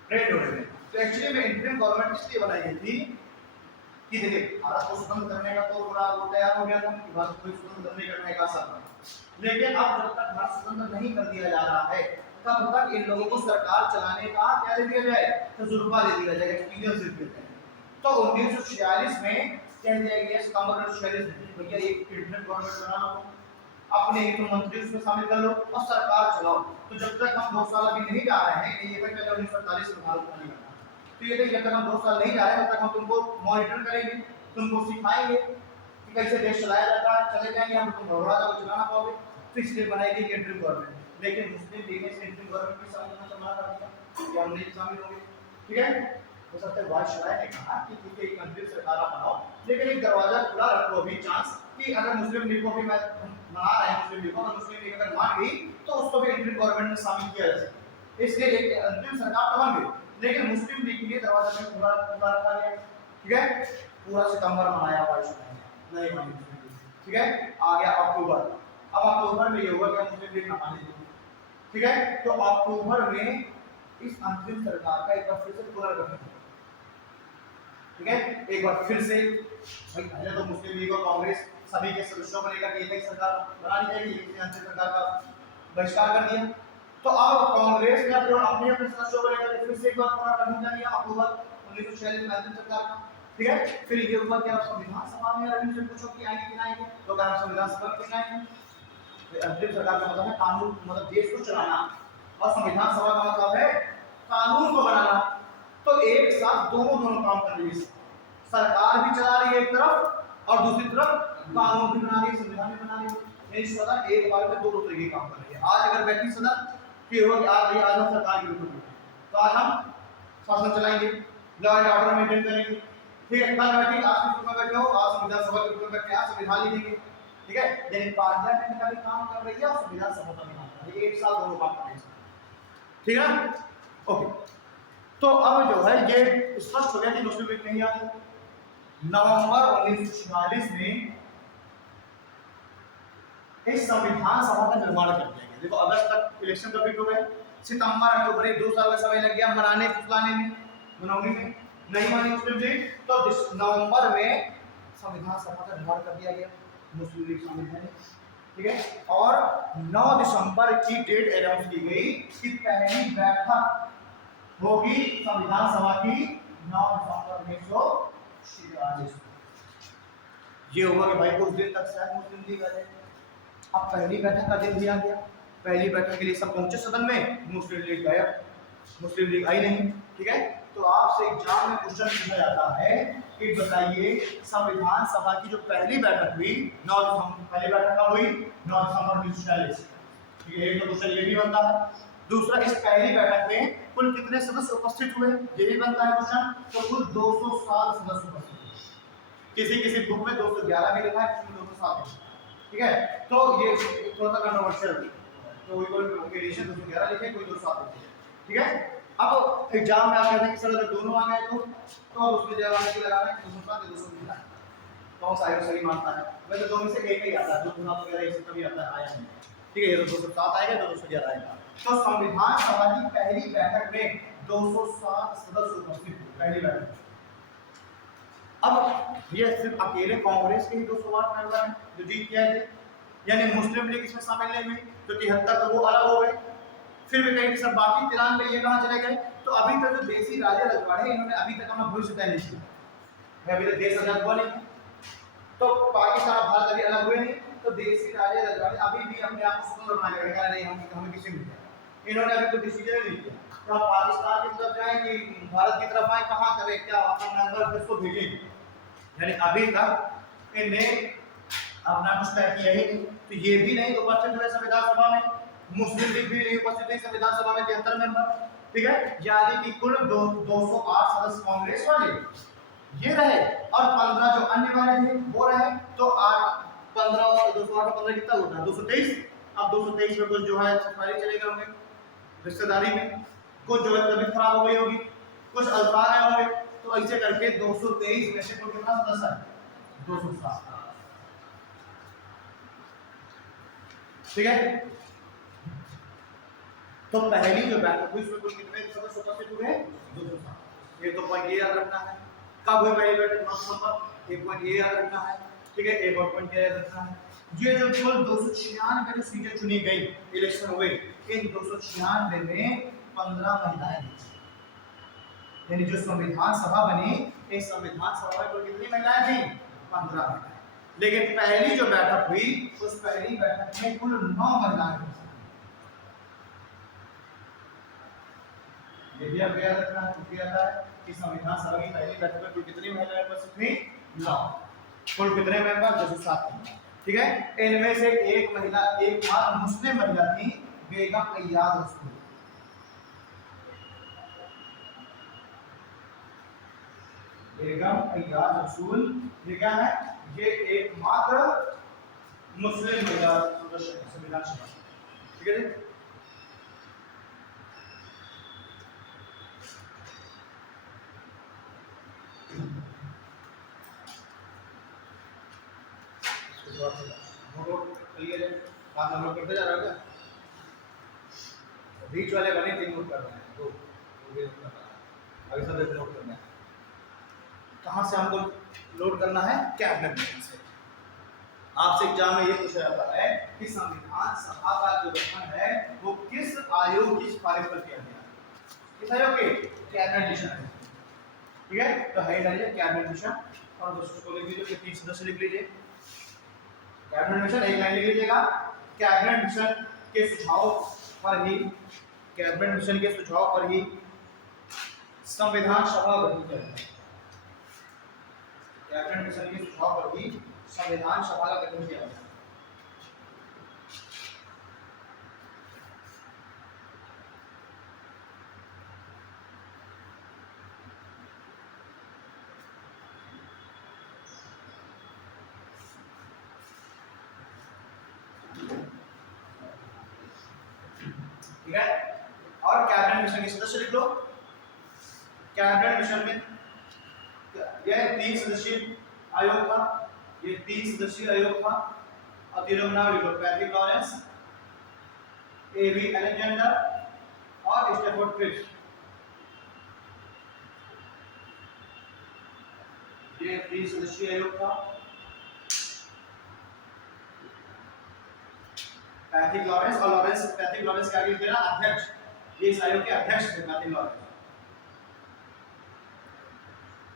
ट्रेंड होने में। तो एक्चुअली में इंडियन गवर्नमेंट इसलिए बनाई गई थी कि देखिए भारत को स्वतंत्र करने का तो पूरा वो तैयार हो गया था कि भारत को स्वतंत्र नहीं करने का सपना, लेकिन अब जब तक भारत स्वतंत्र नहीं कर दिया जा रहा है तब तक इन लोगों को सरकार चलाने का क्या दे दिया जाए, तजुर्बा दे दिया जाएगा, एक्सपीरियंस दे दिया जाएगा। तो 1946 में कह दिया गया, सितंबर 1946 में, भैया एक इंडियन गवर्नमेंट बना लो, अपने एक मंत्री उसमें शामिल कर लो और सरकार चलाओ। तो जब तक हम 2 साल अभी नहीं जा रहे हैं, ये पहले 1947 में भारत बना, तो ये देखिए जब तक हम 2 साल नहीं जा रहे हैं तब तक हम तुमको मॉनिटर करेंगे, तुमको सिखाएंगे कि कैसे देश चलाया जाता है, चले जाएंगे हम, तुम घबरा जाओ, चलाना पाओगे। तो इसलिए बनाई गई इंटरिम गवर्नमेंट। लेकिन मुस्लिम लीग ने इंटरिम गवर्नमेंट में शामिल होना मना कर दिया कि हम नहीं शामिल होंगे, ठीक है। तो सबसे वाइसराय ने कहा कि ठीक है, एक अंतरिम सरकार बनाओ, लेकिन एक दरवाजा खुला रखो अभी, चांस कि अगर मुस्लिम लीग को भी मैं मना रहे हैं, मुस्लिम लीग को, मुस्लिम लीग अगर मान गई तो उसको भी इंटरिम गवर्नमेंट में शामिल किया जा सके। इसलिए एक अंतिम सरकार तो बन गई, लेकिन मुस्लिम लीग के लिए दरवाजा में खुला खुला रखा गया, ठीक है। पूरा सितंबर मनाया वाइसराय ने, नहीं मानी मुस्लिम लीग, ठीक है। आ गया अक्टूबर, अब अक्टूबर में ये हुआ कि मुस्लिम लीग ना माने, ठीक है। तो अक्टूबर में इस अंतिम सरकार का एक बार फिर से पुनर्गठन, ठीक है। एक बार फिर से भाई पहले तो मुस्लिम लीग और कांग्रेस सभी के सदस्यों को लेकर के एक सरकार बना ली जाएगी, इसने अंतिम सरकार का बहिष्कार कर दिया। तो अब कांग्रेस ने अपने अपने सदस्यों को लेकर फिर से एक बार पुनर्गठन कर दिया अक्टूबर 1946 में अंतिम सरकार का, ठीक है। फिर ये हुआ कि आप संविधान सभा में अरविंद से पूछो कि आएंगे कि नहीं आएंगे, तो कहा संविधान सभा में आएंगे। अंतरिम सरकार का मतलब है कानून, मतलब देश को चलाना, और संविधान सभा का मतलब है कानून को बनाना। तो एक साथ दोनों काम कर रही है, सरकार भी चला रही है एक तरफ और दूसरी तरफ कानून भी बना रही है, संविधान भी बना रही है। इस सदन एक बार में दोनों तरीके काम कर रही है। आज अगर बैठी सदन कि हो कि आज हम सरकार के विरुद्ध, तो आज हम शासन चलाएंगे, लॉ एंड ऑर्डर मेंटेन करेंगे, ठीक है। कल बैठी आज के रूप में बैठे हो, आज संविधान सभा के रूप में बैठे, आज संविधान लिखेंगे, ठीक है। यानी पार्लियामेंट का भी काम कर रही है और संविधान सभा का भी काम कर रही है, एक साथ दोनों काम कर रही है, ठीक है ना। ओके, तो अब जो है ये स्पष्ट हो गया कि मुस्लिम लीग नहीं आती। नवंबर 1946 में इस संविधान सभा का निर्माण कर दिया गया। देखो अगस्त तक इलेक्शन कंप्लीट हो गए, सितंबर अक्टूबर 2 साल का समय लग गया मनाने फुसलाने में, मनौनी में, नहीं मानी मुस्लिम लीग, तो नवंबर में संविधान सभा का निर्माण कर दिया गया, मुस्लिम लीग शामिल है, ठीक है। और 9 दिसंबर की डेट अनाउंस की गई कि पहली बैठक होगी संविधान सभा की 9 दिसंबर 1946। ये हुआ कि भाई कुछ दिन तक शायद मुस्लिम लीग आ जाए। अब पहली बैठक का दिन दिया गया, पहली बैठक के लिए सब पहुंचे सदन में, मुस्लिम लीग गायब, मुस्लिम लीग आई नहीं, ठीक है। तो आपसे एग्जाम में क्वेश्चन पूछा जाता है कि बताइए संविधान सभा की जो पहली बैठक हुई 9 दिसंबर, पहली बैठक कब हुई 9 दिसंबर 1946, ठीक है। एक तो क्वेश्चन ये भी बनता है। दूसरा, इस पहली बैठक में कुल कितने सदस्य उपस्थित हुए, ये भी बनता है क्वेश्चन। तो कुल 207 सदस्य उपस्थित हुए, किसी किसी बुक में 211 भी लिखा है, किसी में 207 है, ठीक है। तो ये थोड़ा सा कंट्रोवर्शियल है, तो कोई एडिशन 211 लिखे, कोई 207 लिखे, ठीक है। अब एग्जाम में आप कहते हैं कि सर अगर दोनों आ गए तो अब उसमें जवाब आने के लगाना है 207 209, कौन सा है सही मानता है। वैसे दोनों में से एक ही आता है, 207 वगैरह इससे कभी आता है, आया नहीं, ठीक है। ये तो 207 आएगा, 211 आएगा। तो संविधान सभा की पहली बैठक में 207 सदस्य उपस्थित थे, पहली बैठक। अब ये सिर्फ अकेले कांग्रेस के ही 208 मेंबर हैं जो जीत के आए थे, यानी मुस्लिम लीग इसमें शामिल नहीं हुई, तो 73 तो वो अलग हो गए। फिर भी कहीं सब बाकी 93 ये कहां चले गए। तो अभी तक जो देसी राजे रजवाड़े इन्होंने अभी तक अपना भविष्य तय नहीं किया, अभी तक देश आजाद हुआ नहीं, तो पाकिस्तान और भारत अभी अलग हुए नहीं, तो देसी राजे रजवाड़े अभी भी अपने आप को स्वतंत्र बना के रखा नहीं, हमें किसी मिल जाए, इन्होंने अभी कोई डिसीजन नहीं लिया। तो हम पाकिस्तान की तरफ जाएं कि भारत की तरफ आए, कहां करें, क्या अपना मेंबर किसको भेजें, यानी अभी तक इन्हें अपना कुछ तय किया ही नहीं। तो ये भी नहीं उपस्थित हुए संविधान सभा में, मुस्लिम लीग भी नहीं उपस्थित हुई संविधान सभा में 73 मेंबर, ठीक है। यानी कि कुल 208 सदस्य कांग्रेस वाले ये रहे और 15 जो अन्य वाले थे वो रहे। तो 8 15 और 208 और 15 कितना होता है 223। अब 223 में कुछ जो है सफारी चले गए होंगे रिश्तेदारी में, कुछ जो है तबीयत खराब हो गई होगी, कुछ अल्फाज आए होंगे, तो ऐसे करके 223 में से कुल कितना सदस्य है 207। ठीक है। तो पहली जो बैठक हुई उसमें कुल कितने सदस्य उपस्थित हुए? 207। ये तो पॉइंट ये याद रखना है। कब हुई पहली बैठक? 9 नवंबर। एक पॉइंट ये याद रखना है। ठीक है, एक और पॉइंट याद रखना है, ये जो कुल 296 जो सीटें चुनी गई, इलेक्शन हुए, इन 296 में 15 महिलाएं थी। यानी जो संविधान सभा बनी, इस संविधान सभा में कुल कितनी महिलाएं थी? 15 महिलाएं। लेकिन पहली जो बैठक हुई, उस पहली बैठक में कुल 9 महिलाएं थी। ये भी आपको याद रखना है, क्योंकि आता है कि संविधान सभा की पहली बैठक में कुल कितनी महिलाएं उपस्थित थी? 9। कुल कितने मेंबर? 207 मेंबर। ठीक है, इनमें से एक महिला, एक मात्र मुस्लिम महिला थी, बेगम अय्याज रसूल। बेगम अय्याज रसूल, ये क्या है? ये एकमात्र मुस्लिम महिला संविधान सभा। ठीक है जी। नोट करते जा रहा है, बीच वाले बने 3 नोट कर रहे हैं, 2 भी नोट करना है, अभी सब नोट करना है। कहाँ से हमको लोड करना है? कैबिनेट मिशन से। आपसे एग्जाम में ये पूछा जाता है कि संविधान सभा का जो गठन है वो किस आयोग की सिफारिश पर किया गया? किस आयोग के? कैबिनेट मिशन है। ठीक है, तो है कैबिनेट मिशन, और दोस्तों को लिख लीजिए, 3 सदस्य लिख लीजिए। कैबिनेट मिशन एक लाइन लिख लीजिएगा। कैबिनेट मिशन के सुझाव पर ही, कैबिनेट मिशन के सुझाव पर ही संविधान सभा गठित है। कैबिनेट मिशन के सुझाव पर ही संविधान सभा का गठन किया गया। ठीक है, और कैबिनेट मिशन के सदस्य लिख लो। कैबिनेट मिशन में यह 3 सदस्यीय आयोग था, ये 3 सदस्यीय आयोग था, और तीनों का नाम लिख लो। पैट्रिक लॉरेंस, एबी अलेक्जेंडर और स्टैफोर्ड क्रिप्स। ये 3 सदस्यीय आयोग था। पैट्रिक लॉरेंस, और पैट्रिक लॉरेंस क्या लिखते हैं ना, अध्यक्ष, ये इस आयोग के अध्यक्ष थे पैट्रिक लॉरेंस।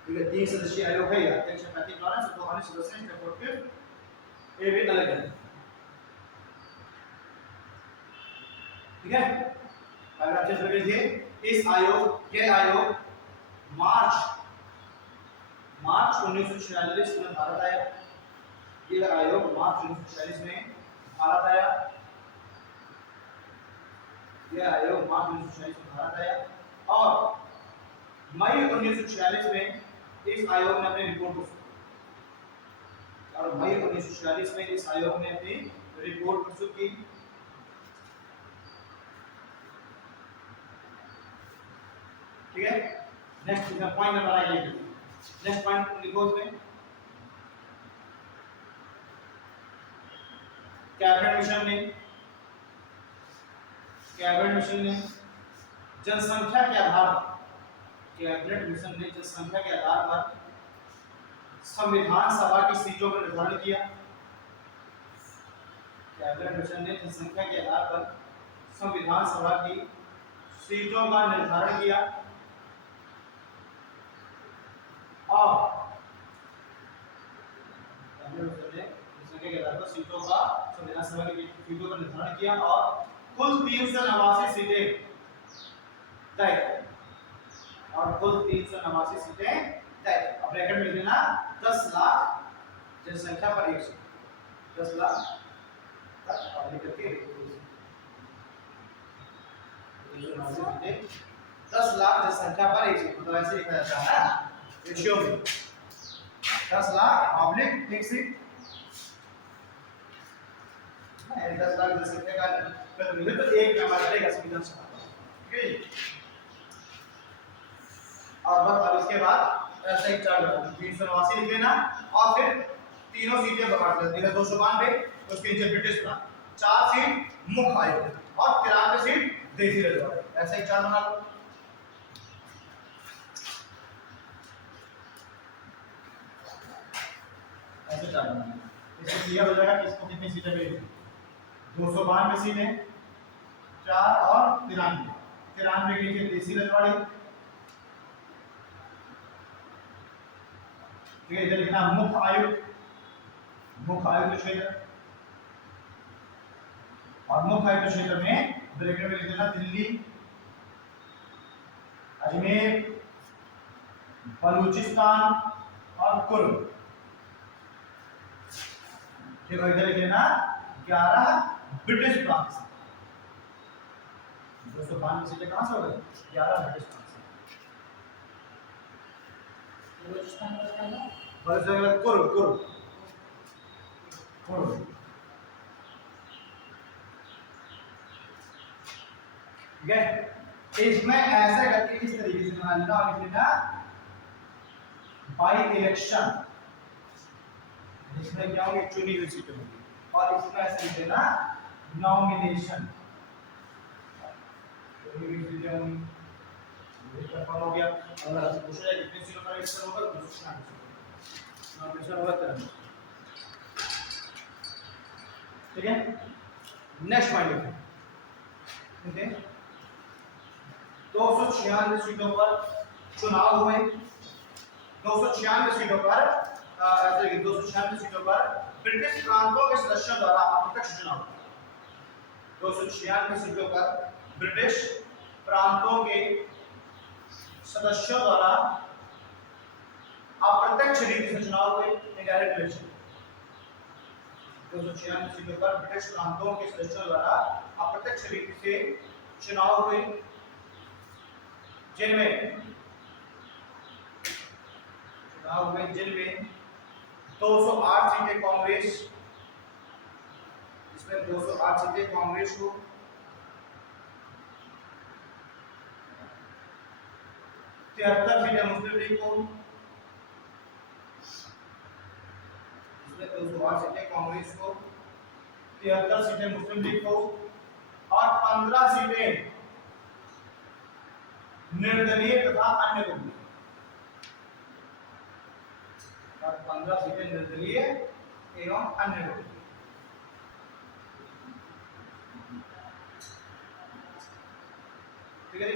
ठीक है, 3 सदस्यीय आयोग है, अध्यक्ष पैट्रिक लॉरेंस, 2 अन्य सदस्य हैं स्टैफोर्ड क्रिप्स, एबी अलेक्जेंडर। ठीक है, अगर अच्छे से देखिए, इस आयोग, ये आयोग मार्च 1946 में भारत आया। ये आयोग मार्च 1946 में भारत आया। यह आयोग मार्च 1946 में भारत आया, और मई 1946 में इस आयोग ने अपनी रिपोर्ट प्रस्तुत की, और मई 1946 में इस आयोग ने अपनी रिपोर्ट प्रस्तुत की। ठीक है, नेक्स्ट पॉइंट नंबर आइए, नेक्स्ट पॉइंट लिखो इसमें। कैबिनेट मिशन ने जनसंख्या के आधार पर, कैबिनेट मिशन ने जनसंख्या के आधार पर संविधान सभा की सीटों का निर्धारण किया। कैबिनेट मिशन ने जनसंख्या के आधार पर संविधान सभा की सीटों का निर्धारण किया, और जनसंख्या के आधार पर सीटों का, संविधान सभा की सीटों का निर्धारण किया, और कुल 389 सीटें तय, और कुल 389 सीटें तय। अब ब्रैकेट में लिख देना 10 लाख जनसंख्या पर 1 सीट, 10 लाख तक लिख करके 10 लाख जनसंख्या पर 1 सीट, मतलब ऐसे लिखा जाता है ना रेशियो में, 10 लाख पब्लिक 1 सीट, 10 लाख जनसंख्या का प्रतिनिधित्व तो 1 मेंबर करेगा संविधान सभा। ठीक है, और बस अब इसके बाद ऐसा ही चार्ट 389 लिख लेना, और फिर तीनों सीटें बांट देते हैं, 292 उसके नीचे ब्रिटिश का, 4 सीट मुख्य आयुक्त और 93 सीट देसी रजवाड़े। ऐसा ही चार्ट बना लो। ऐसे चार्ट बना लो, इससे क्लियर हो जाएगा किसको कितनी सीटें मिली। 292 सीटें, 4 और 93, 93 के लिए देसी रजवाड़े। ठीक है, इधर लिखना मुख्य आयुक्त, मुख्य आयुक्त क्षेत्र, और मुख्य आयुक्त क्षेत्र में ब्रैकेट में लिख देना दिल्ली, अजमेर, बलूचिस्तान और कुर्ग। ठीक है, इधर लिख देना 11 ब्रिटिश प्रांत। 292 सीटें कहां से हो गई? 11 ब्रिटिश प्रांत से। बलूचिस्तान का क्या है? बलूचिस्तान कुर्ग, कुर्ग, कुर्ग। ठीक है, इसमें ऐसे करके इस तरीके से बना लेना और लिख देना बाई इलेक्शन, जिसमें क्या होंगे चुनी हुई सीटें होंगी, और इसमें ऐसे लिख देना नॉमिनेशन, चुनी हुई सीटें होंगी। ये कंफर्म हो गया। अगर आपसे पूछा जाए कितनी सीटों पर इलेक्शन होगा तो 296 नॉमिनेशन होगा तेरा। ठीक है, नेक्स्ट पॉइंट लिखें। ठीक है, 296 सीटों पर चुनाव हुए। 296 सीटों पर 296 सीटों पर ब्रिटिश प्रांतों के सदस्यों द्वारा अप्रत्यक्ष चुनाव। 296 सीटों पर ब्रिटिश प्रांतों के सदस्यों द्वारा अप्रत्यक्ष रीति से चुनाव हुए, इनडायरेक्ट इलेक्शन। 296 सीटों पर ब्रिटिश प्रांतों के सदस्यों द्वारा अप्रत्यक्ष रीति से चुनाव हुए, जिनमें 208 सीटें कांग्रेस, इसमें 208 सीटें कांग्रेस को, 73 सीटें मुस्लिम लीग को, इसमें 208 सीटें कांग्रेस को, 73 सीटें मुस्लिम लीग को, और 15 सीटें निर्दलीय तथा अन्य को, और 15 सीटें निर्दलीय एवं अन्य को। ठीक है,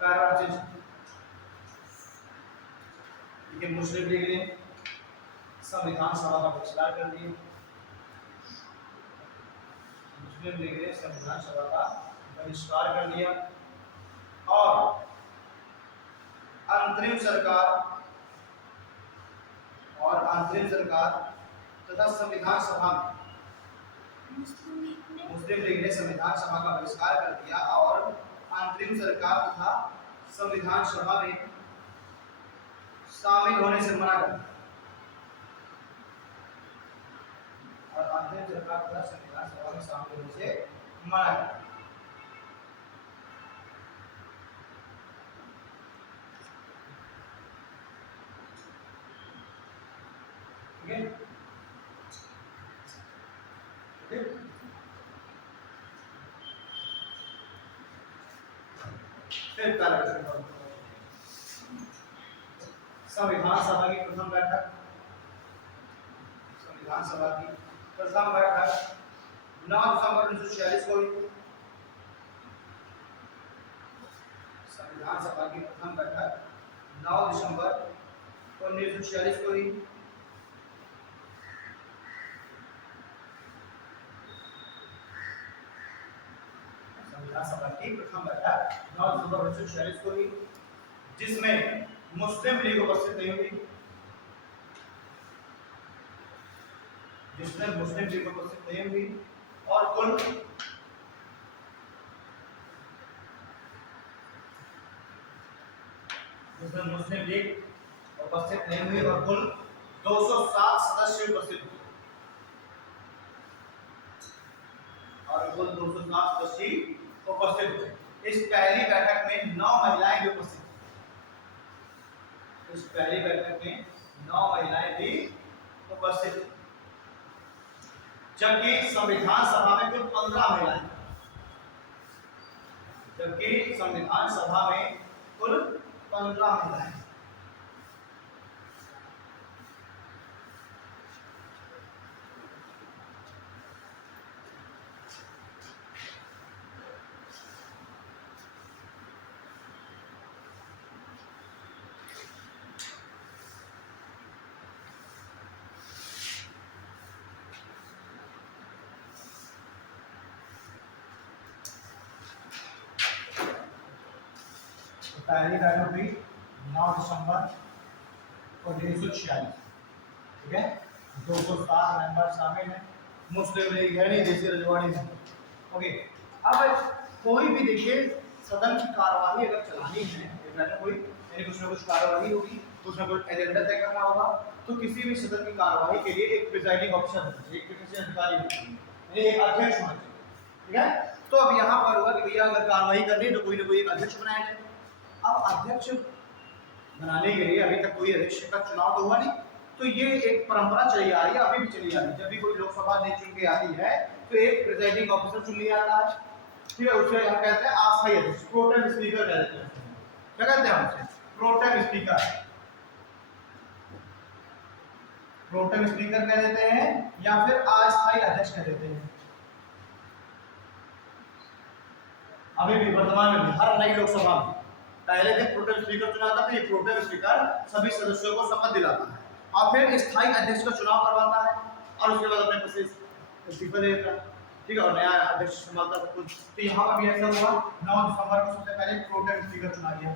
पैराग्राफ चेंज। ठीक है, मुस्लिम लीग ने संविधान सभा का बहिष्कार कर दिया। मुस्लिम लीग ने संविधान सभा का बहिष्कार कर दिया और अंतरिम सरकार तथा संविधान सभा में मुस्लिम लीग ने संविधान सभा का बहिष्कार कर दिया और अंतरिम सरकार तथा संविधान सभा में शामिल होने से मना कर दिया, और अंतरिम सरकार तथा संविधान सभा में शामिल होने से मना कर दिया। संविधान सभा की प्रथम बैठक 9 दिसंबर 1946 को हुई। संविधान सभा की प्रथम बैठक 9 दिसंबर 1946 को हुई। संविधान सभा की प्रथम बैठक 9 दिसंबर 1946 को हुई, जिसमें मुस्लिम लीग उपस्थित नहीं हुई, और कुल 207 सदस्य उपस्थित हुए, इस पहली बैठक में 9 महिलाएं भी उपस्थित थीं। इस पहली बैठक में 9 महिलाएं भी उपस्थित थीं। जबकि संविधान सभा में कुल 15 महिलाएं, जबकि संविधान सभा में कुल 15 महिलाएं। पहली बैठक हुई 9 दिसंबर 1946, ठीक है। 207 मेंबर शामिल हैं, मुस्लिम लीग है नहीं, देसी रजवाड़ी है। ओके, अब कोई भी देखिए सदन की कार्यवाही अगर चलानी है, एक बैठक हुई यानी कुछ ना कुछ कार्यवाही होगी, कुछ ना कुछ एजेंडा तय करना होगा, तो किसी भी सदन की कार्यवाही के लिए एक प्रिजाइडिंग ऑफिसर होना चाहिए, एक किसी अधिकारी होना चाहिए, यानी एक अध्यक्ष होना चाहिए, ठीक है। तो अब यहाँ पर होगा कि भैया अगर कार्यवाही करनी है तो कोई ना कोई एक अध्यक्ष बनाया जाए। अब अध्यक्ष बनाने के लिए अभी तक कोई अध्यक्ष का चुनाव तो हुआ नहीं, तो ये एक परंपरा चली आ रही है, अभी भी चली आ रही है। जब भी कोई लोकसभा नहीं चुन के आती है तो एक प्रिजाइडिंग ऑफिसर चुन लिया जाता है, ठीक है। उसे हम कहते हैं अस्थायी अध्यक्ष, प्रोटेम स्पीकर कहते हैं। क्या कहते हैं उसे? प्रोटेम स्पीकर, प्रोटेम स्पीकर कह देते हैं या फिर अस्थायी अध्यक्ष कह देते हैं। अभी भी वर्तमान में हर नई लोकसभा में पहले दिन प्रोटेम स्पीकर चुना जाता है, ये प्रोटेम स्पीकर सभी सदस्यों को शपथ दिलाता है और फिर स्थायी अध्यक्ष का चुनाव करवाता है और उसके बाद अपने पद से इस्तीफा दे देता है, ठीक है, और नया अध्यक्ष संभालता है कुछ। तो यहाँ पर भी ऐसा हुआ, 9 दिसंबर को सबसे पहले प्रोटेम स्पीकर चुना गया,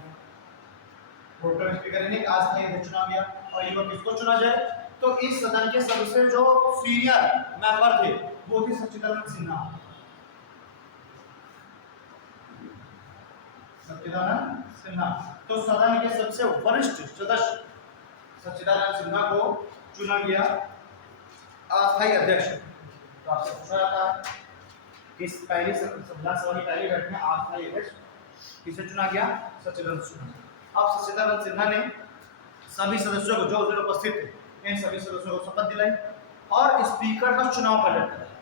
प्रोटेम स्पीकर यानी अस्थायी अध्यक्ष चुना गया। और ये किसको चुना जाए, तो इस सदन के सबसे जो सीनियर मेंबर थे वो थे सच्चिदानंद सिन्हा, सच्चिदानंद सिन्हा। तो सदन के सबसे वरिष्ठ सदस्य सच्चिदानंद सिन्हा को चुना गया अस्थायी अध्यक्ष। तो आपसे पूछा जाता है कि इस पहली संविधान सभा की पहली बैठक में अस्थायी अध्यक्ष किसे चुना गया? सच्चिदानंद सिन्हा। अब सच्चिदानंद सिन्हा ने सभी सदस्यों को जो उधर उपस्थित थे इन सभी सदस्यों को शपथ दिलाई और स्पीकर का चुनाव कंडक्ट कराया,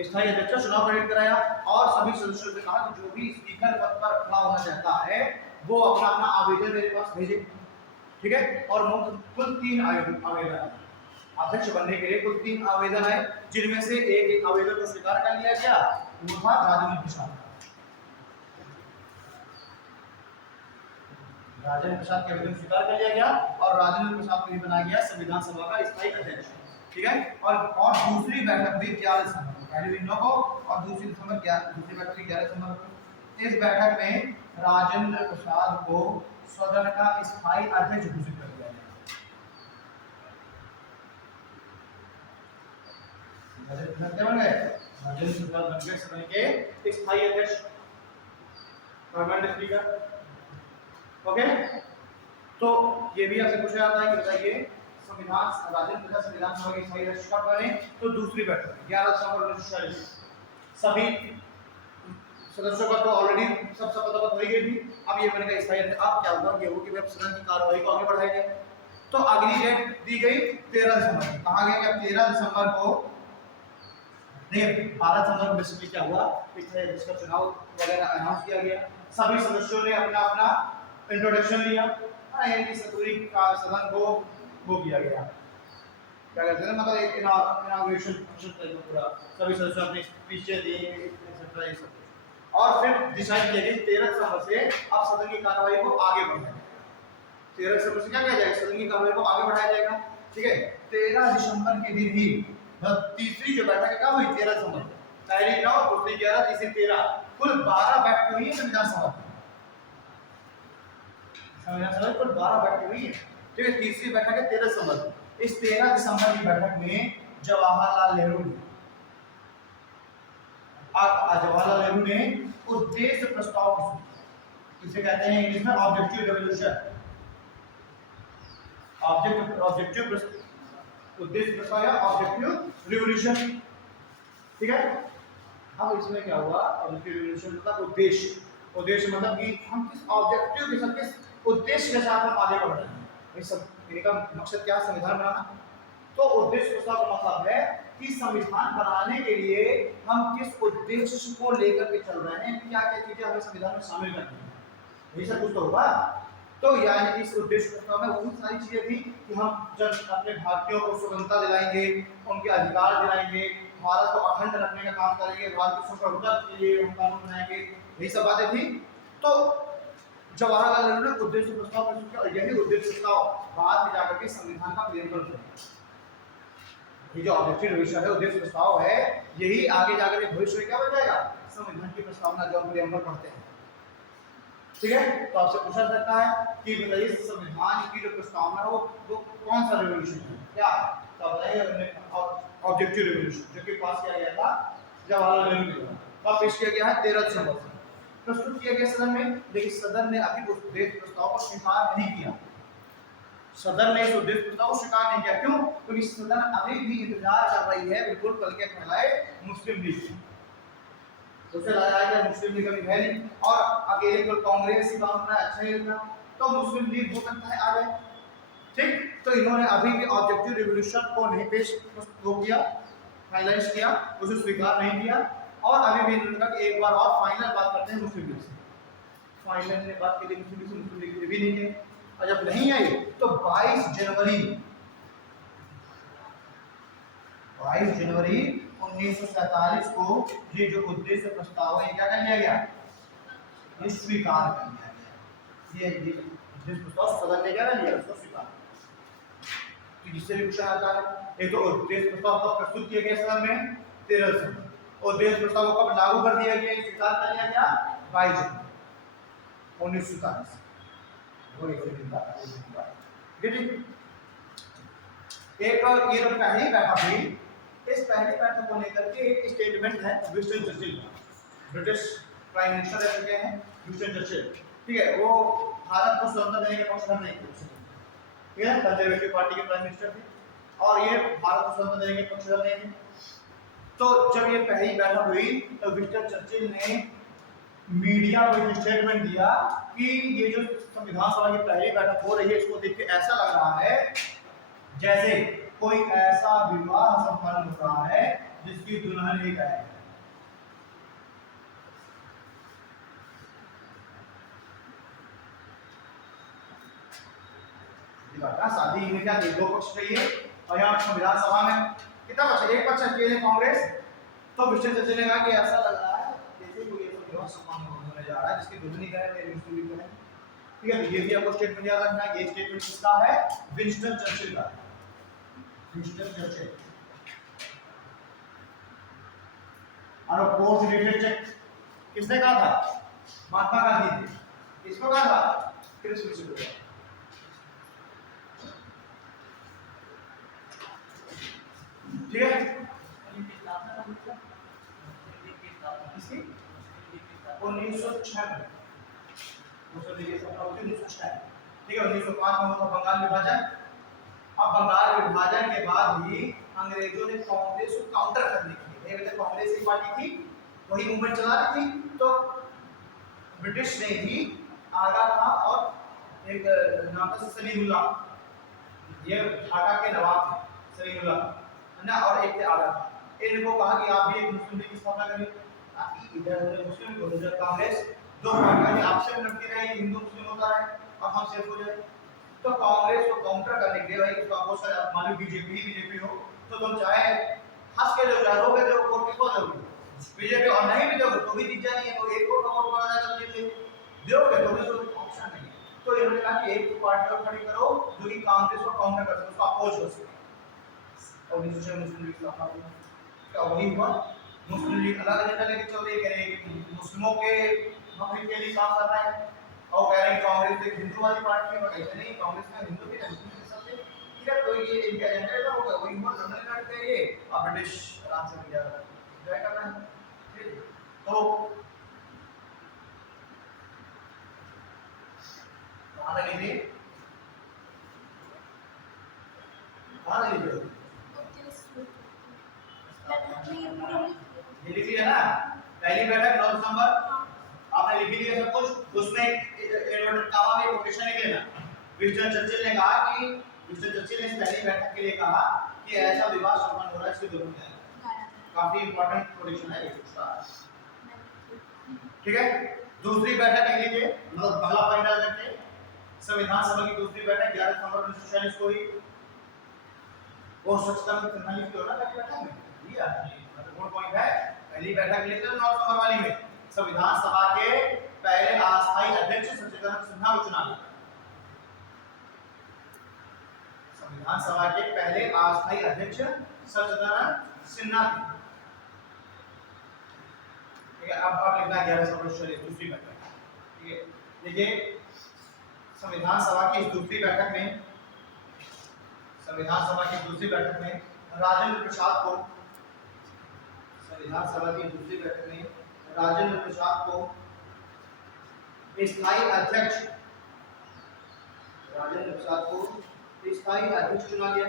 स्थायी अध्यक्ष का चुनाव कंडक्ट कराया और सभी सदस्यों से कहा कि जो भी स्पीकर पद पर खड़ा होना चाहता है वो अपना अपना आवेदन मेरे पास भेजे, ठीक है। और कुल 3 आवेदन अध्यक्ष बनने के लिए कुल 3 आवेदन है, जिनमें से एक आवेदन को स्वीकार कर लिया गया, वो था राजेंद्र प्रसाद। राजेंद्र प्रसाद के आवेदन स्वीकार कर लिया गया और राजेंद्र प्रसाद को ही बनाया गया संविधान सभा का स्थायी अध्यक्ष, ठीक है। और दूसरी बैठक हुई 11 दिसंबर को, पहली हुई 9 को और दूसरी बैठक हुई 11 दिसंबर को। इस बैठक में राजेंद्र प्रसाद को सदन का स्थायी अध्यक्ष घोषित कर दिया गया। राजेंद्र बन गए, राजेंद्र प्रसाद बन गए सदन के स्थायी अध्यक्ष, परमानेंट स्पीकर। ओके, तो ये भी आपसे पूछा जाता है कि बताइए राजेंद्र प्रसाद संविधान सभा के स्थायी अध्यक्ष कब बने? तो दूसरी बैठक 11 दिसंबर 1946। सभी सदस्यों का तो ऑलरेडी सब शपथ हो गई थी, अब ये बनेगा स्थायी अध्यक्ष। अब क्या होगा, ये हो कि सदन की कार्यवाही को आगे बढ़ाया जाए। तो अगली डेट दी गई 13 दिसंबर की। कहा गया कि 13 दिसंबर को नहीं 12 दिसंबर को बेसिकली क्या हुआ, इसका चुनाव वगैरह अनाउंस किया गया। सभी सदस्यों ने अपना अपना इंट्रोडक्शन लिया, यानी कि पूरी सदन को वो किया गया, क्या कहते हैं मतलब एक इनॉग्रेशन फंक्शन टाइप में पूरा सभी सदस्य अपनी स्पीचें दी एक्सेट्रा ये सब। और फिर डिसाइड किया गया 13 दिसंबर से अब सदन की कार्यवाही को आगे बढ़ाया जाएगा। 13 दिसंबर से क्या किया जाएगा, सदन की कार्यवाही को आगे बढ़ाया जाएगा, ठीक है। 13 दिसंबर के दिन ही तीसरी जो बैठक कब हुई? 13 दिसंबर, पहली 9, दूसरी 11, तीसरी 13, कुल 12 बैठक हुई है संविधान सभा में। संविधान सभा कुल 12 बैठक हुई है, ठीक है। तीसरी बैठक है 13 दिसंबर। इस 13 दिसंबर की बैठक में जवाहरलाल नेहरू ने उद्देश्य प्रस्ताव प्रस्तुत, इसे कहते हैं इंग्लिश में ऑब्जेक्टिव रेवोल्यूशन, उद्देश्य प्रस्ताव या ऑब्जेक्टिव रिवोल्यूशन, ठीक है। अब इसमें क्या हुआ, ऑब्जेक्टिव रिवोल्यूशन मतलब उद्देश्य मतलब कि हम किस ऑब्जेक्टिव के साथ, किस उद्देश्य के साथ हम आगे बढ़ रहे हैं। इस सब इनका मकसद क्या है, संविधान बनाना, तो उद्देश्य प्रस्ताव का मतलब है कि संविधान बनाने के लिए हम किस उद्देश्य को लेकर के चल रहे हैं, क्या क्या चीजें हमें संविधान में शामिल करनी है, यही सब कुछ तो होगा। तो यानी इस उद्देश्य प्रस्ताव में बहुत सारी चीजें थी कि हम जब अपने भारतीयों को स्वतंत्रता दिलाएंगे, उनके अधिकार दिलाएंगे, भारत को अखंड रखने का काम करेंगे, भारत की स्वतंत्रता के लिए हम कानून बनाएंगे, यही सब बातें थी। तो जवाहरलाल नेहरू ने उद्देश्य प्रस्ताव प्रस्तुत किया और यही उद्देश्य प्रस्ताव बाद में जाकर के संविधान का प्रियम्बल बना। ये जो ऑब्जेक्टिव विषय है, उद्देश्य प्रस्ताव है, यही आगे जाकर के भविष्य में क्या बन जाएगा, संविधान की प्रस्तावना जो हम प्रियम्बल पढ़ते हैं। ठीक है, तो आपसे पूछा जाता है कि बताइए संविधान की जो प्रस्तावना है वो कौन सा रेवोल्यूशन है, क्या, तो बताइए ऑब्जेक्टिव रेवोल्यूशन जो कि पास किया गया था जवाहरलाल नेहरू के द्वारा, पेश किया गया है 13 दिसंबर को, प्रस्तुत किया गया सदन में, लेकिन सदन ने अभी उस उद्देश्य प्रस्ताव को स्वीकार नहीं किया। सदन ने इस उद्देश्य प्रस्ताव को स्वीकार नहीं किया, क्यों? क्योंकि सदन अभी भी इंतजार कर रही है बिल्कुल कल के फैलाए मुस्लिम लीग, तो उसे लगा कि मुस्लिम लीग अभी है नहीं और अकेले को कांग्रेस ही काम करना अच्छा नहीं लगता, तो मुस्लिम लीग हो सकता है आ जाए। ठीक, तो इन्होंने अभी भी ऑब्जेक्टिव रेवोल्यूशन को नहीं पेश किया, फाइनलाइज किया, उसे स्वीकार नहीं किया और अभी भी इन्होंने कहा कि एक बार और फाइनल बात करते हैं मुस्लिम लीग से। फाइनल ने बात की मुस्लिम लीग भी नहीं है, और जब नहीं आई तो 22 जनवरी 1947 को ये जो उद्देश्य प्रस्ताव है क्या कर लिया गया, ये स्वीकार कर लिया गया। ये उद्देश्य प्रस्ताव सदन ने क्या कर लिया, उसको स्वीकार। तो जिससे भी पूछा जाता है, एक तो उद्देश्य प्रस्ताव कब प्रस्तुत किया गया सदन में 13 दिसंबर, उद्देश्य प्रस्ताव को कब लागू कर दिया गया, स्वीकार कर लिया गया 22 जनवरी 1947। एक और ये जो पहली बैठक हुई, इस पहली बैठक को लेकर के एक स्टेटमेंट है विंस्टन चर्चिल का, ब्रिटिश प्राइम मिनिस्टर रह चुके हैं विंस्टन चर्चिल, ठीक है, वो भारत को स्वतंत्रता देने के पक्षधर नहीं थे, ठीक है, कंजर्वेटिव पार्टी के प्राइम मिनिस्टर थे और ये भारत को स्वतंत्रता देने के पक्षधर नहीं थे। तो जब ये पहली बैठक हुई तो विंस्टन चर्चिल ने मीडिया को एक स्टेटमेंट दिया कि ये जो संविधान सभा की पहली बैठक हो रही है, इसको देख के ऐसा लग रहा है जैसे कोई ऐसा विवाह संपन्न हो रहा है जिसकी दुल्हन एक है। शादी में क्या दो पक्ष चाहिए और यहाँ संविधान सभा में कितना पक्ष, एक पक्ष चाहिए कांग्रेस। तो विंस्टन चर्चिल ने कहा कि ऐसा लग रहा है जैसे कोई ऐसा विवाह संपन्न होने जा रहा है जिसकी दुल्हन एक है, मेरी मुस्लिम लीग है। ठीक है, तो ये भी आपको स्टेटमेंट याद रखना है, ये स्टेटमेंट किसका है, विंस्टन चर्चिल का, विंस्टन चर्चिल। और पोस्ट डेटेड चेक किसने कहा था, महात्मा गांधी ने, किसको कहा था, क्रिस मिशेल को। ठीक है, 1906 ठीक है, 1905 में हुआ बंगाल विभाजन। अब बंगाल विभाजन के बाद ही अंग्रेजों ने कांग्रेस को काउंटर करने के लिए, कांग्रेस की पार्टी थी वही मूवमेंट चला रही थी, तो ब्रिटिश ने ही आगा था और एक नाम था सलीमुल्लाह, ये ढाका के नवाब थे सलीमुल्लाह ना, और एक थे आगा था। इनको कहा कि आप भी एक मुस्लिम लीग की स्थापना करें ताकि इधर मुस्लिम और उधर कांग्रेस दो पार्टियां आपस में लड़ती रहे, हिंदू मुस्लिम होता रहे और हम सेफ हो जाए। तो कांग्रेस को काउंटर करने के लिए भाई उसका बहुत सारे मान लो बीजेपी हो तो तुम चाहे हंस के जो रोगे तो वोट किसको दोगे, बीजेपी, और नहीं भी दोगे तो भी जीत जाएगी, तो एक वोट का वोट मारा जाएगा तो जीत दोगे, तो भी कोई ऑप्शन नहीं। तो इन्होंने कहा कि एक पार्टी और खड़ी करो जो कि कांग्रेस को काउंटर कर सके, उसको अपोज कर सके, और मुस्लिम लीग स्थापना हुई। क्या वही हुआ, मुस्लिम लीग अलग एजेंडा लेके चल रही है, मुस्लिमों के मफिल के लिए काम कर रहा है और कह रहे हैं कांग्रेस एक हिंदूवादी पार्टी है, ऐसे नहीं, कांग्रेस में हिंदू भी है, मुस्लिम के साथ है। ठीक है, तो ये इनका एजेंडा ऐसा होगा, वही हुआ, लंदन लड़ते ये और ब्रिटिश आराम से मिल जाएगा, एंजॉय करना है। ठीक, तो कहाँ लगी थी, कहाँ लगी थी, ये लिख लिया ना, पहली बैठक 9 दिसंबर, आपने लिख लिया सब कुछ, उसमें एडवर्ड कावा में कोटेशन लिख लेना। विंस्टन चर्चिल ने कहा कि विंस्टन चर्चिल ने इस पहली बैठक के लिए कहा कि ऐसा विवाह संपन्न हो रहा है इसके दोनों में काफी इंपॉर्टेंट प्रोडिक्शन है इसका। ठीक है, दूसरी बैठक लिख लीजिए, मतलब पहला पॉइंट डाल देते हैं संविधान सभा की दूसरी बैठक 11 सितंबर 1946 को हुई। वो स्वच्छता में प्रणाली की होना पहली बैठक में लिया महत्वपूर्ण पॉइंट है। पहली बैठक लेते हैं 9 सितंबर वाली में संविधान सभा के पहले अस्थायी अध्यक्ष सच्चिदानंद सिन्हा को चुना गया। संविधान सभा के पहले अस्थायी अध्यक्ष सच्चिदानंद सिन्हा थे। ठीक है, अब लिखना 11 सितंबर 1946 दूसरी बैठक। ठीक है, देखिए संविधान सभा की इस दूसरी बैठक में राजेंद्र प्रसाद को स्थायी अध्यक्ष चुना गया।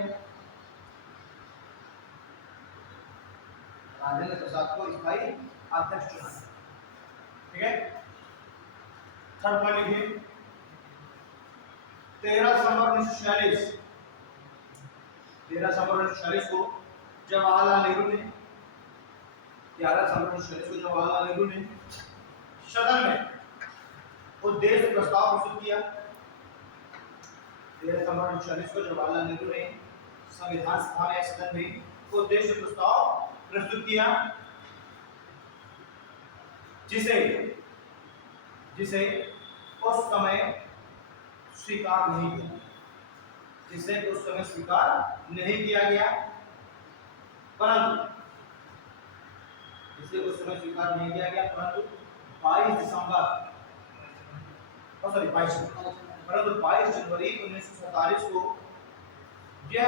ठीक है, थर्ड पॉइंट लिखिए 13 सितंबर 1946 को जवाहरलाल नेहरू ने सदन में उद्देश्य प्रस्ताव प्रस्तुत किया। 13 सितंबर 1946 को जवाहरलाल नेहरू ने संविधान सभा में सदन में उद्देश्य प्रस्ताव प्रस्तुत किया, जिसे उस समय स्वीकार नहीं किया गया, परंतु 22 जनवरी 1947 को यह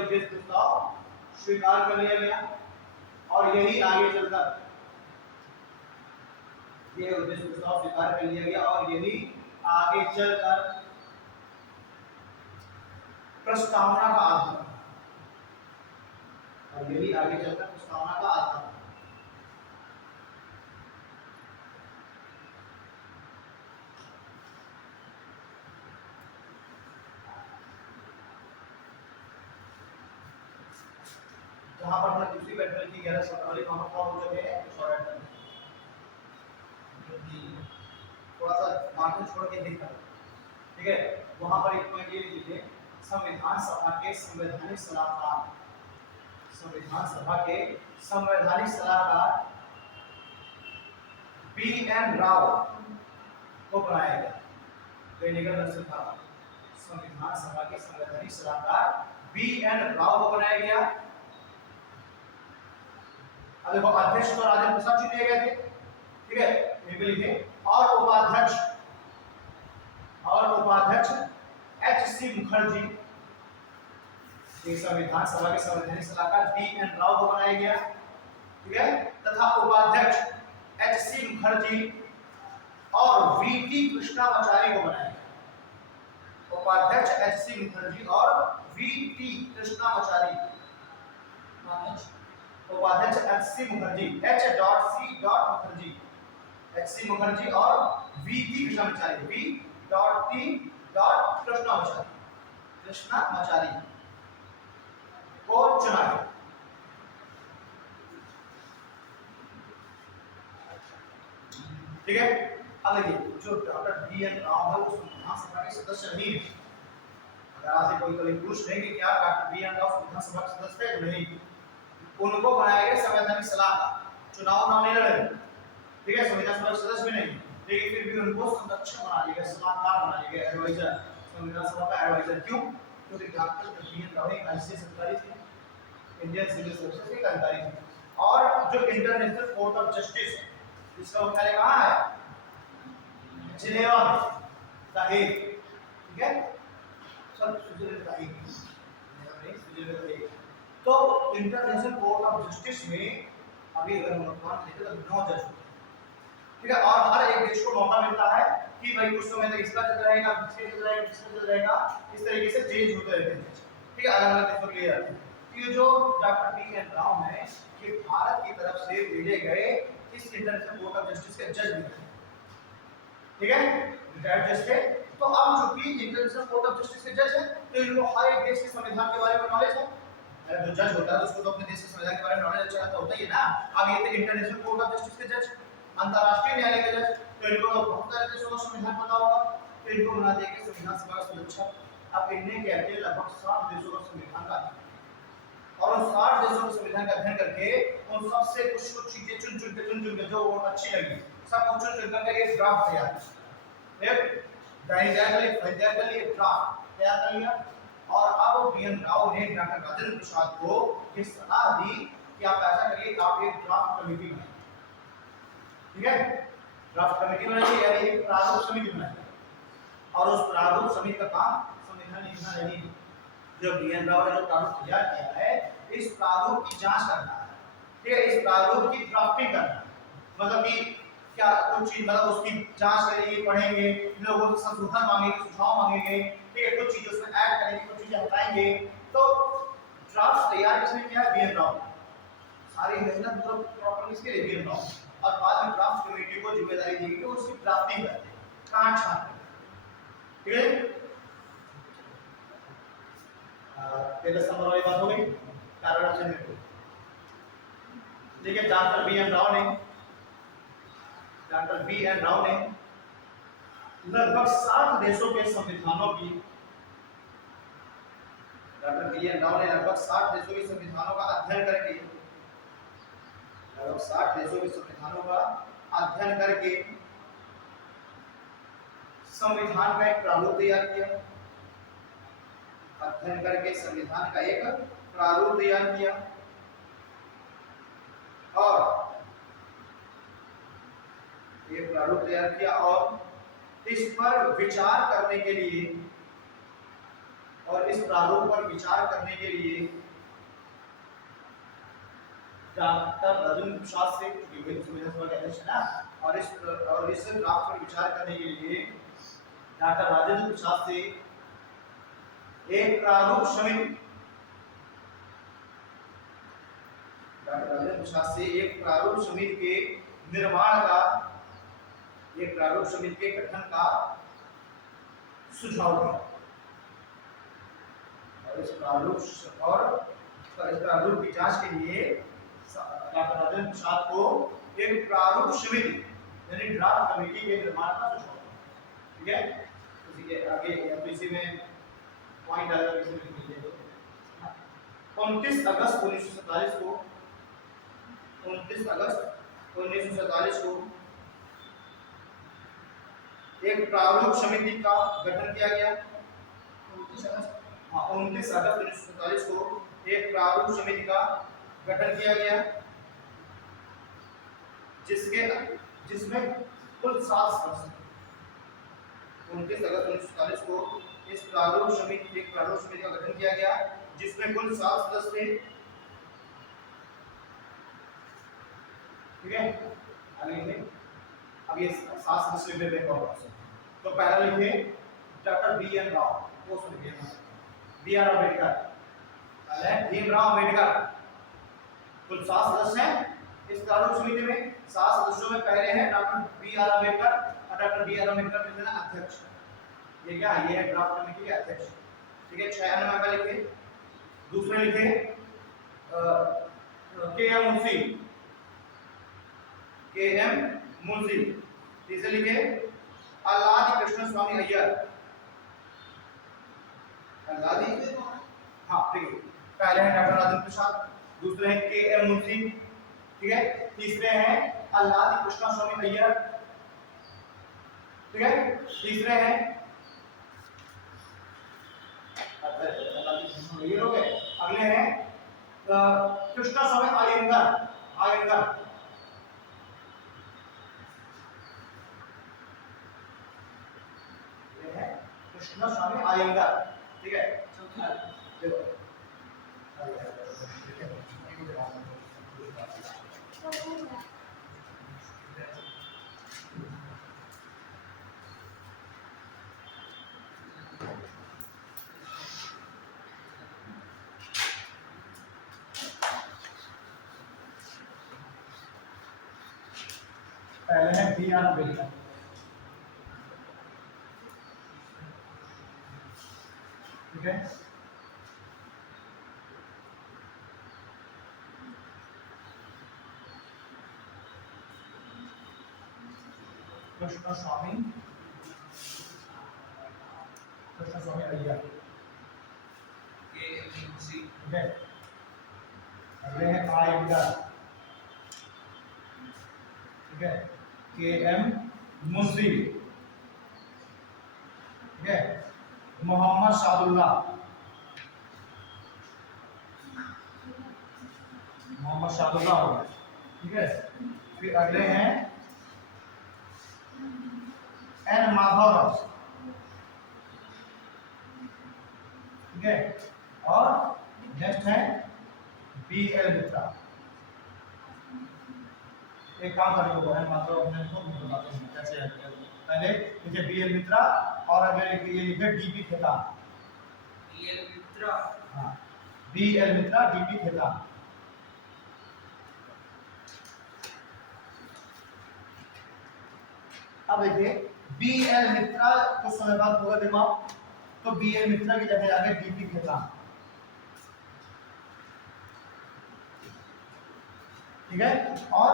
उद्देश्य प्रस्ताव स्वीकार कर लिया गया और यही आगे चलकर प्रस्तावना का आधार जहां पर हमने दूसरी बैठक की 11 फरवरी को हम हो चुके हैं थोड़ा सा मार्जिन छोड़ के देखा। ठीक है, वहां पर एक पॉइंट ये लिखिए संविधान सभा के संवैधानिक सलाहकार बी.एन. राव को बनाया गया। संविधान सभा के संवैधानिक सलाहकार बी.एन. राव को बनाया गया। देखो अध्यक्ष तो राजेंद्र प्रसाद चुने गए थे। ठीक है, ये भी लिखे और उपाध्यक्ष एच.सी. मुखर्जी। संविधान सभा के संवैधानिक सलाहकार बी.एन. राव को बनाया गया। ठीक है, तथा उपाध्यक्ष एच.सी. मुखर्जी और वी.टी. कृष्णामाचारी को बनाया गया। उपाध्यक्ष एच.सी. मुखर्जी और वी.टी. कृष्णामाचारी। उपाध्यक्ष एच.सी. मुखर्जी H.C. मुखर्जी और वी.टी. कृष्णामाचारी को चुना गया। ठीक है, अब देखिए जो डॉक्टर बी.एन. राव है वो संविधान सभा के सदस्य नहीं है। अगर आपसे कोई कभी पूछ लेंगे कि क्या डॉक्टर बी.एन. राव संविधान सभा के सदस्य है? नहीं, उनको बनाया गया संवैधानिक सलाहकार, चुनाव नहीं लड़े। ठीक है, संविधान सभा के सदस्य भी नहीं, लेकिन फिर भी उनको संरक्षक बना दिया गया, सलाहकार बना दिया गया, एडवाइजर, संविधान सभा का एडवाइजर। क्यों? क्योंकि डॉक्टर बी.एन. राव एक आईसीएस अधिकारी थे, इंडियन सिविल सर्विसेज के अधिकारी थे, और जो इंटरनेशनल कोर्ट ऑफ जस्टिस है जिसका मुख्यालय कहाँ है? जिनेवा में, द हेग। ठीक है, सब स्विट्जरलैंड का हेग, तो इंटरनेशनल कोर्ट ऑफ जस्टिस में अभी अगर हम अनुमान देखें तो 9 जज होते हैं। ठीक है, और हर एक देश को मौका मिलता है कि भाई कुछ समय तक इसका चल रहेगा, इसका चल रहेगा, इस तरीके से चेंज होते रहते हैं। ठीक है, अलग-अलग देशों के लिए आते हैं। ये जो डॉक्टर बी.एन. राव है ये भारत की तरफ से भेजे गए इस इंटरनेशनल कोर्ट ऑफ जस्टिस के जज भी थे। ठीक है, रिटायर्ड जज थे, तो तो अब चूंकि इंटरनेशनल कोर्ट ऑफ जस्टिस के जज है तो इनको हर एक देश के संविधान के बारे में नॉलेज है। जो जज होता है उसको तो अपने देश के संविधान के बारे में नॉलेज अच्छा होता ही है ना। अब ये तो इंटरनेशनल कोर्ट ऑफ जस्टिस के जज, अंतरराष्ट्रीय न्यायालय के जज, तो इनको बहुत सारे देशों का संविधान पता होगा, तो इनको बना दिया कि संविधान सभा का सदस्य। अब इनने क्या किया, लगभग 60 देशों का संविधान का अध्ययन, और उन 60 देशों के संविधान का अध्ययन करके उन सबसे कुछ चीजें चुन के जो अच्छी लगी सब कुछ चुन कर एक ड्राफ्ट तैयार किया, एक डायरी तैयार कर ली, फाइल तैयार कर ली, एक ड्राफ्ट तैयार कर लिया। और अब बीएन राव ने डॉक्टर राजेंद्र प्रसाद को ये सलाह दी कि आप ऐसा करिए, आप एक ड्राफ्ट कमेटी बनाइए, ठीक है, ड्राफ्ट कमेटी बनाइए, यानी एक प्रारूप समिति बनाइए, और उस प्रारूप समिति का काम संविधान लिखना नहीं है। जो बीएन राव ने जो प्रारूप तैयार किया है, इस प्रारूप की जांच करना है, ठीक है, इस प्रारूप की ड्राफ्टिंग करना है, मतलब कि क्या कुछ चीज मतलब उसकी जांच करेंगे, पढ़ेंगे, लोगों से संशोधन मांगेंगे, सुझाव मांगेंगे, ठीक है, कुछ चीजें उसमें ऐड करेंगे, कुछ चीजें हटाएंगे। तो ड्राफ्ट तैयार किसने किया है? बीएन राव। सारी मेहनत पूरा प्रॉपर इसके लिए बीएन राव, और बाद में ड्राफ्ट कमेटी को जिम्मेदारी दी गई कि उसकी ड्राफ्टिंग करें, काट छांट, ठीक है। 13 नंबर वाली बात हो गई, कारण से देखिए डॉक्टर बी एन राव ने लगभग 60 देशों के संविधानों की, डॉक्टर बी एन राव ने लगभग 60 देशों के संविधानों का अध्ययन करके, लगभग 60 देशों के संविधानों का अध्ययन करके संविधान का एक प्रारूप तैयार किया, अध्ययन करके संविधान का एक प्रारूप तैयार किया, और ये प्रारूप तैयार किया, और इस पर विचार करने के लिए, और इस प्रारूप पर विचार करने के लिए डॉक्टर राजेंद्र प्रसाद से, संविधान सभा के अध्यक्ष है ना, और इस ड्राफ्ट पर विचार करने के लिए डॉक्टर राजेंद्र प्रसाद से एक प्रारूप समिति, डॉक्टर राजेंद्र प्रसाद से एक प्रारूप समिति के निर्माण का, एक प्रारूप समिति के गठन का सुझाव दिया, और इस प्रारूप की जांच के लिए डॉक्टर राजेंद्र प्रसाद को एक प्रारूप समिति यानी ड्राफ्ट कमेटी के निर्माण का सुझाव दिया, ठीक है। इसी के आगे एमपीसी में पॉइंट आएगा, इसी में लिख लीजिए। 29 अगस्त 1947 को, 29 अगस्त 1947 को एक प्रारूप समिति का गठन किया गया। 29 अगस्त 1947 को एक प्रारूप समिति का गठन किया गया, जिसमें कुल 7 सदस्य। 29 अगस्त 1947 को इस प्रारूप समिति का गठन किया गया, जिसमें कुल 7 सदस्य थे, ठीक है। अब ये 7 सदस्य लिखने देखो, तो पहला लिखे doctor B N Rao, post लिखिए बी आर अम्बेडकर, पहले भीमराव अम्बेडकर, कुल 7 सदस्य हैं इस प्रारूप समिति में। 7 सदस्यों में पहले हैं डॉक्टर बी आर अम्बेडकर, और डॉक्टर बी आर अम्बेडकर के अध्यक्ष, ये क्या ये है ड्राफ्ट कमेटी के अध्यक्ष, ठीक है। 6 मेंबर लिखे। दूसरे लिखे के एम मुंशी। तीसरे लिखे अल्लादी कृष्ण स्वामी अय्यर, अल्लादी, हाँ ठीक है। पहले हैं डॉक्टर राजेंद्र प्रसाद, दूसरे हैं के एम मुंशी, ठीक है। तीसरे हैं अल्लादी कृष्ण स्वामी अय्यर, ठीक है। तीसरे हैं ये लोग हैं। अगले हैं कृष्ण स्वामी अयंगर, ये है कृष्ण स्वामी अयंगर, ठीक है। देखो पहले है बी आर अम्बेडकर, ठीक है। कृष्ण स्वामी अय्यर, ठीक है। अगले हैं आयंगर, ठीक है। के एम मुंशी, ठीक है। मोहम्मद शादुल्लाह, मोहम्मद शादुल्लाह हो गया, ठीक है। फिर अगले हैं एन माधवराव, ठीक है। और नेक्स्ट है बी एल मित्रा। एक काम करने को है माधव अपने को बताते हैं कैसे है। पहले लिखे बी एल मित्रा और अगले ये लिखे डीपी खेतान। बी एल मित्रा, हाँ, बी एल मित्रा, डीपी खेतान। अब देखिए बी एल मित्रा को समय बाद होगा दिमाग, तो बी एल मित्रा की जगह आ गए डीपी खेतान, ठीक है। और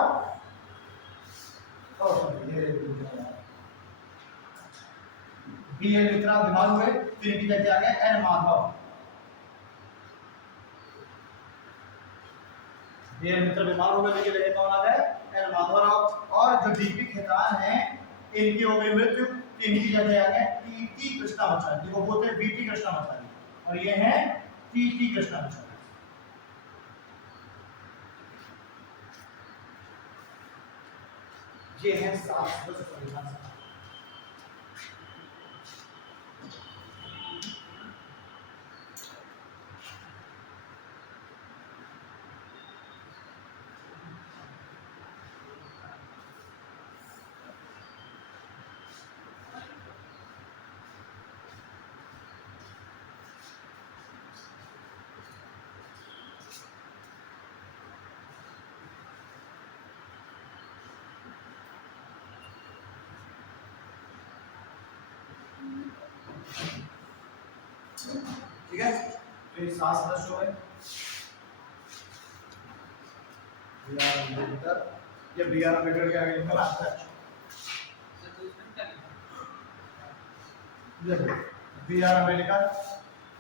बी एल मित्रा बीमार हुए, फिर इनकी जगह आ गए एन माधव। बी एल मित्रा बीमार हो गए, इनकी जगह कौन आ गए एन माधवराव। और जो डीपी खेतान है इनकी हो गई मृत्यु, इनकी जगह आ गए टी कृष्णामाचार्य, वो बोलते हैं बीटी कृष्णामाचार्य, और ये है टी कृष्णामाचार्य। ये है शास्त्र संविधान सभा। ठीक है, तो ये 7 सदस्य हो गए। ये बी आर अम्बेडकर के आगे लिखा है बी आर अम्बेडकर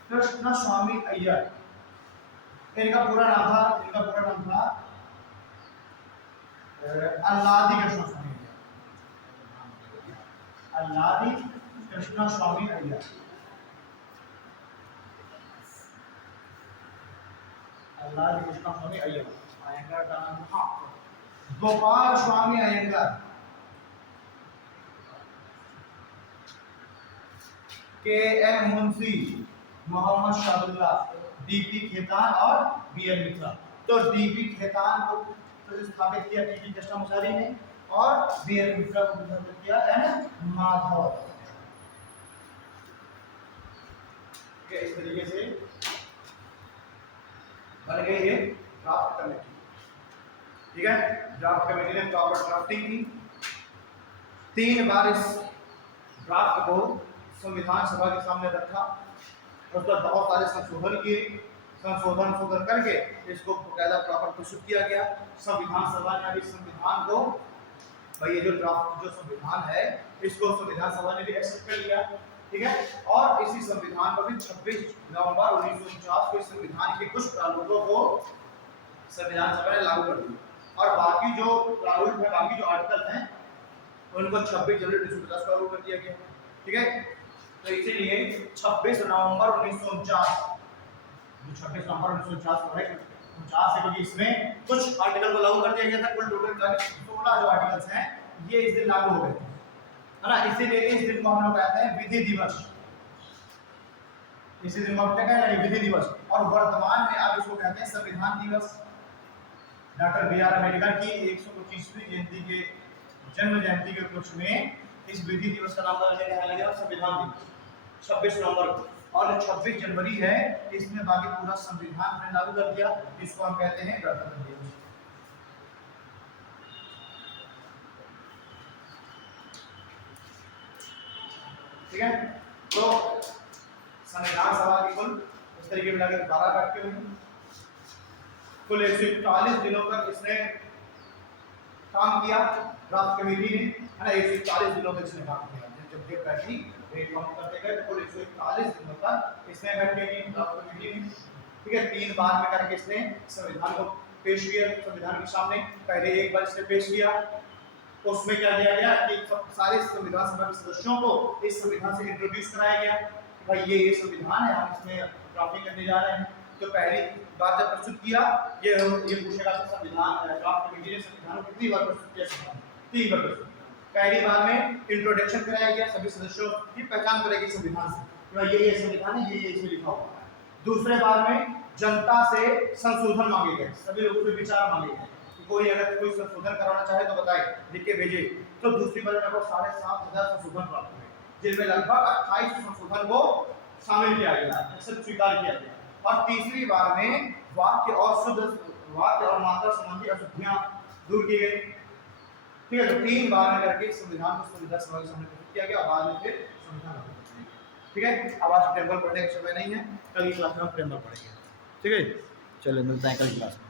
कृष्ण स्वामी अय्यर। इनका पूरा नाम था अल्लादी कृष्ण स्वामी अय्यर, अल्लादी कृष्ण स्वामी अय्यर, अल्लादी कृष्ण स्वामी अय्यर। अयंगार का नाम था गोपाल स्वामी अयंगार, के एम मुंशी, मोहम्मद शादुल्लाह, डीपी खेतान और बी एल मित्रा। तो डीपी खेतान को प्रतिस्थापित किया टी कृष्णामाचारी ने, और बी एल मित्रा को प्रतिस्थापित किया एन माधव। इस तरीके से बन गई ये ड्राफ्ट कमेटी, ठीक है। ड्राफ्ट कमेटी ने प्रॉपर ड्राफ्टिंग की, 3 बार इस ड्राफ्ट को संविधान सभा के सामने रखा, उस पर बहुत सारे संशोधन किए, संशोधन करके इसको बकायदा प्रॉपर प्रस्तुत किया गया। संविधान सभा ने अभी संविधान को, भाई ये जो ड्राफ्ट जो संविधान है इसको संविधान सभा ने भी एक्सेप्ट कर लिया, ठीक है। और इसी संविधान को भी 26 नवंबर 1949 को इस संविधान के कुछ प्रारूपों को संविधान सभा ने लागू कर दिया, और बाकी जो प्रारूप है, बाकी जो आर्टिकल हैं उनको 26 जनवरी 1950 को लागू कर दिया गया, ठीक है। तो इसीलिए 26 नवंबर 1949, जो 26 नवंबर 1949 को है 49 है, क्योंकि इसमें कुछ आर्टिकल को लागू कर दिया गया था। कुल टोटल 16 जो आर्टिकल्स हैं ये इस दिन लागू हो गए थे, है ना। इसीलिए इस दिन को हम लोग कहते हैं विधि दिवस, इसी दिन को हम क्या कहते हैं विधि दिवस। और वर्तमान में आप इसको कहते हैं संविधान दिवस। डॉक्टर बी आर अम्बेडकर की 125वीं जयंती के जन्म जयंती के उपलक्ष्य में इस विधि दिवस का नाम रखा गया संविधान दिवस 26 नवंबर को। और 26 जनवरी है इसमें बाकी पूरा संविधान ने लागू कर दिया, इसको हम कहते हैं गणतंत्र दिवस। ठीक है, तो संविधान सभा की कुल इस तरीके मिला के 12 बैठकें हुई। कुल 141 दिनों तक इसने काम किया ड्राफ्ट कमेटी ने, है ना। 141 दिनों तक इसने काम किया। जब ये बैठी काम करते गए कुल 141 दिनों तक इसने बैठे की ड्राफ्ट कमेटी ने, ठीक है। 3 बार में करके इसने संविधान को पेश किया संविधान के सामने। पहले एक बार इसने पेश किया, उसमें क्या किया गया कि सारे संविधान सभा के सदस्यों को इस संविधान से इंट्रोड्यूस कराया गया कि भाई ये संविधान है, हम इसमें ड्राफ्टिंग करने जा रहे हैं। तो पहली बार जब प्रस्तुत किया ये पूछेगा कि संविधान ड्राफ्ट कमेटी ने संविधान को कितनी बार प्रस्तुत किया? 3 बार प्रस्तुत किया। पहली बार में इंट्रोडक्शन कराया गया, सभी सदस्यों की पहचान करेगी संविधान से कि भाई ये संविधान है, ये इसमें लिखा हुआ है। दूसरे बार में जनता से संशोधन मांगे गए, सभी लोगों से विचार मांगे गए। कोई अगर कोई संशोधन कराना चाहे तो बताए, लिख के भेजे। तो दूसरी बार लगभग 7,500 संशोधन प्राप्त हुए, जिनमें लगभग 28 संशोधन को शामिल किया गया, स्वीकार किया गया। और तीसरी बार में वाक्य और मात्रा संबंधी अशुद्धियां दूर की गई, ठीक है। तो 3 बार में करके संविधान को संविधान सभा के सामने प्रस्तुत किया गया। बाद में फिर संविधान, ठीक है। अब आज प्रेमबल पढ़ने का समय नहीं है, कल की क्लास में हम प्रेमबल पढ़ेंगे, ठीक है। चलो मिलते हैं कल की क्लास में।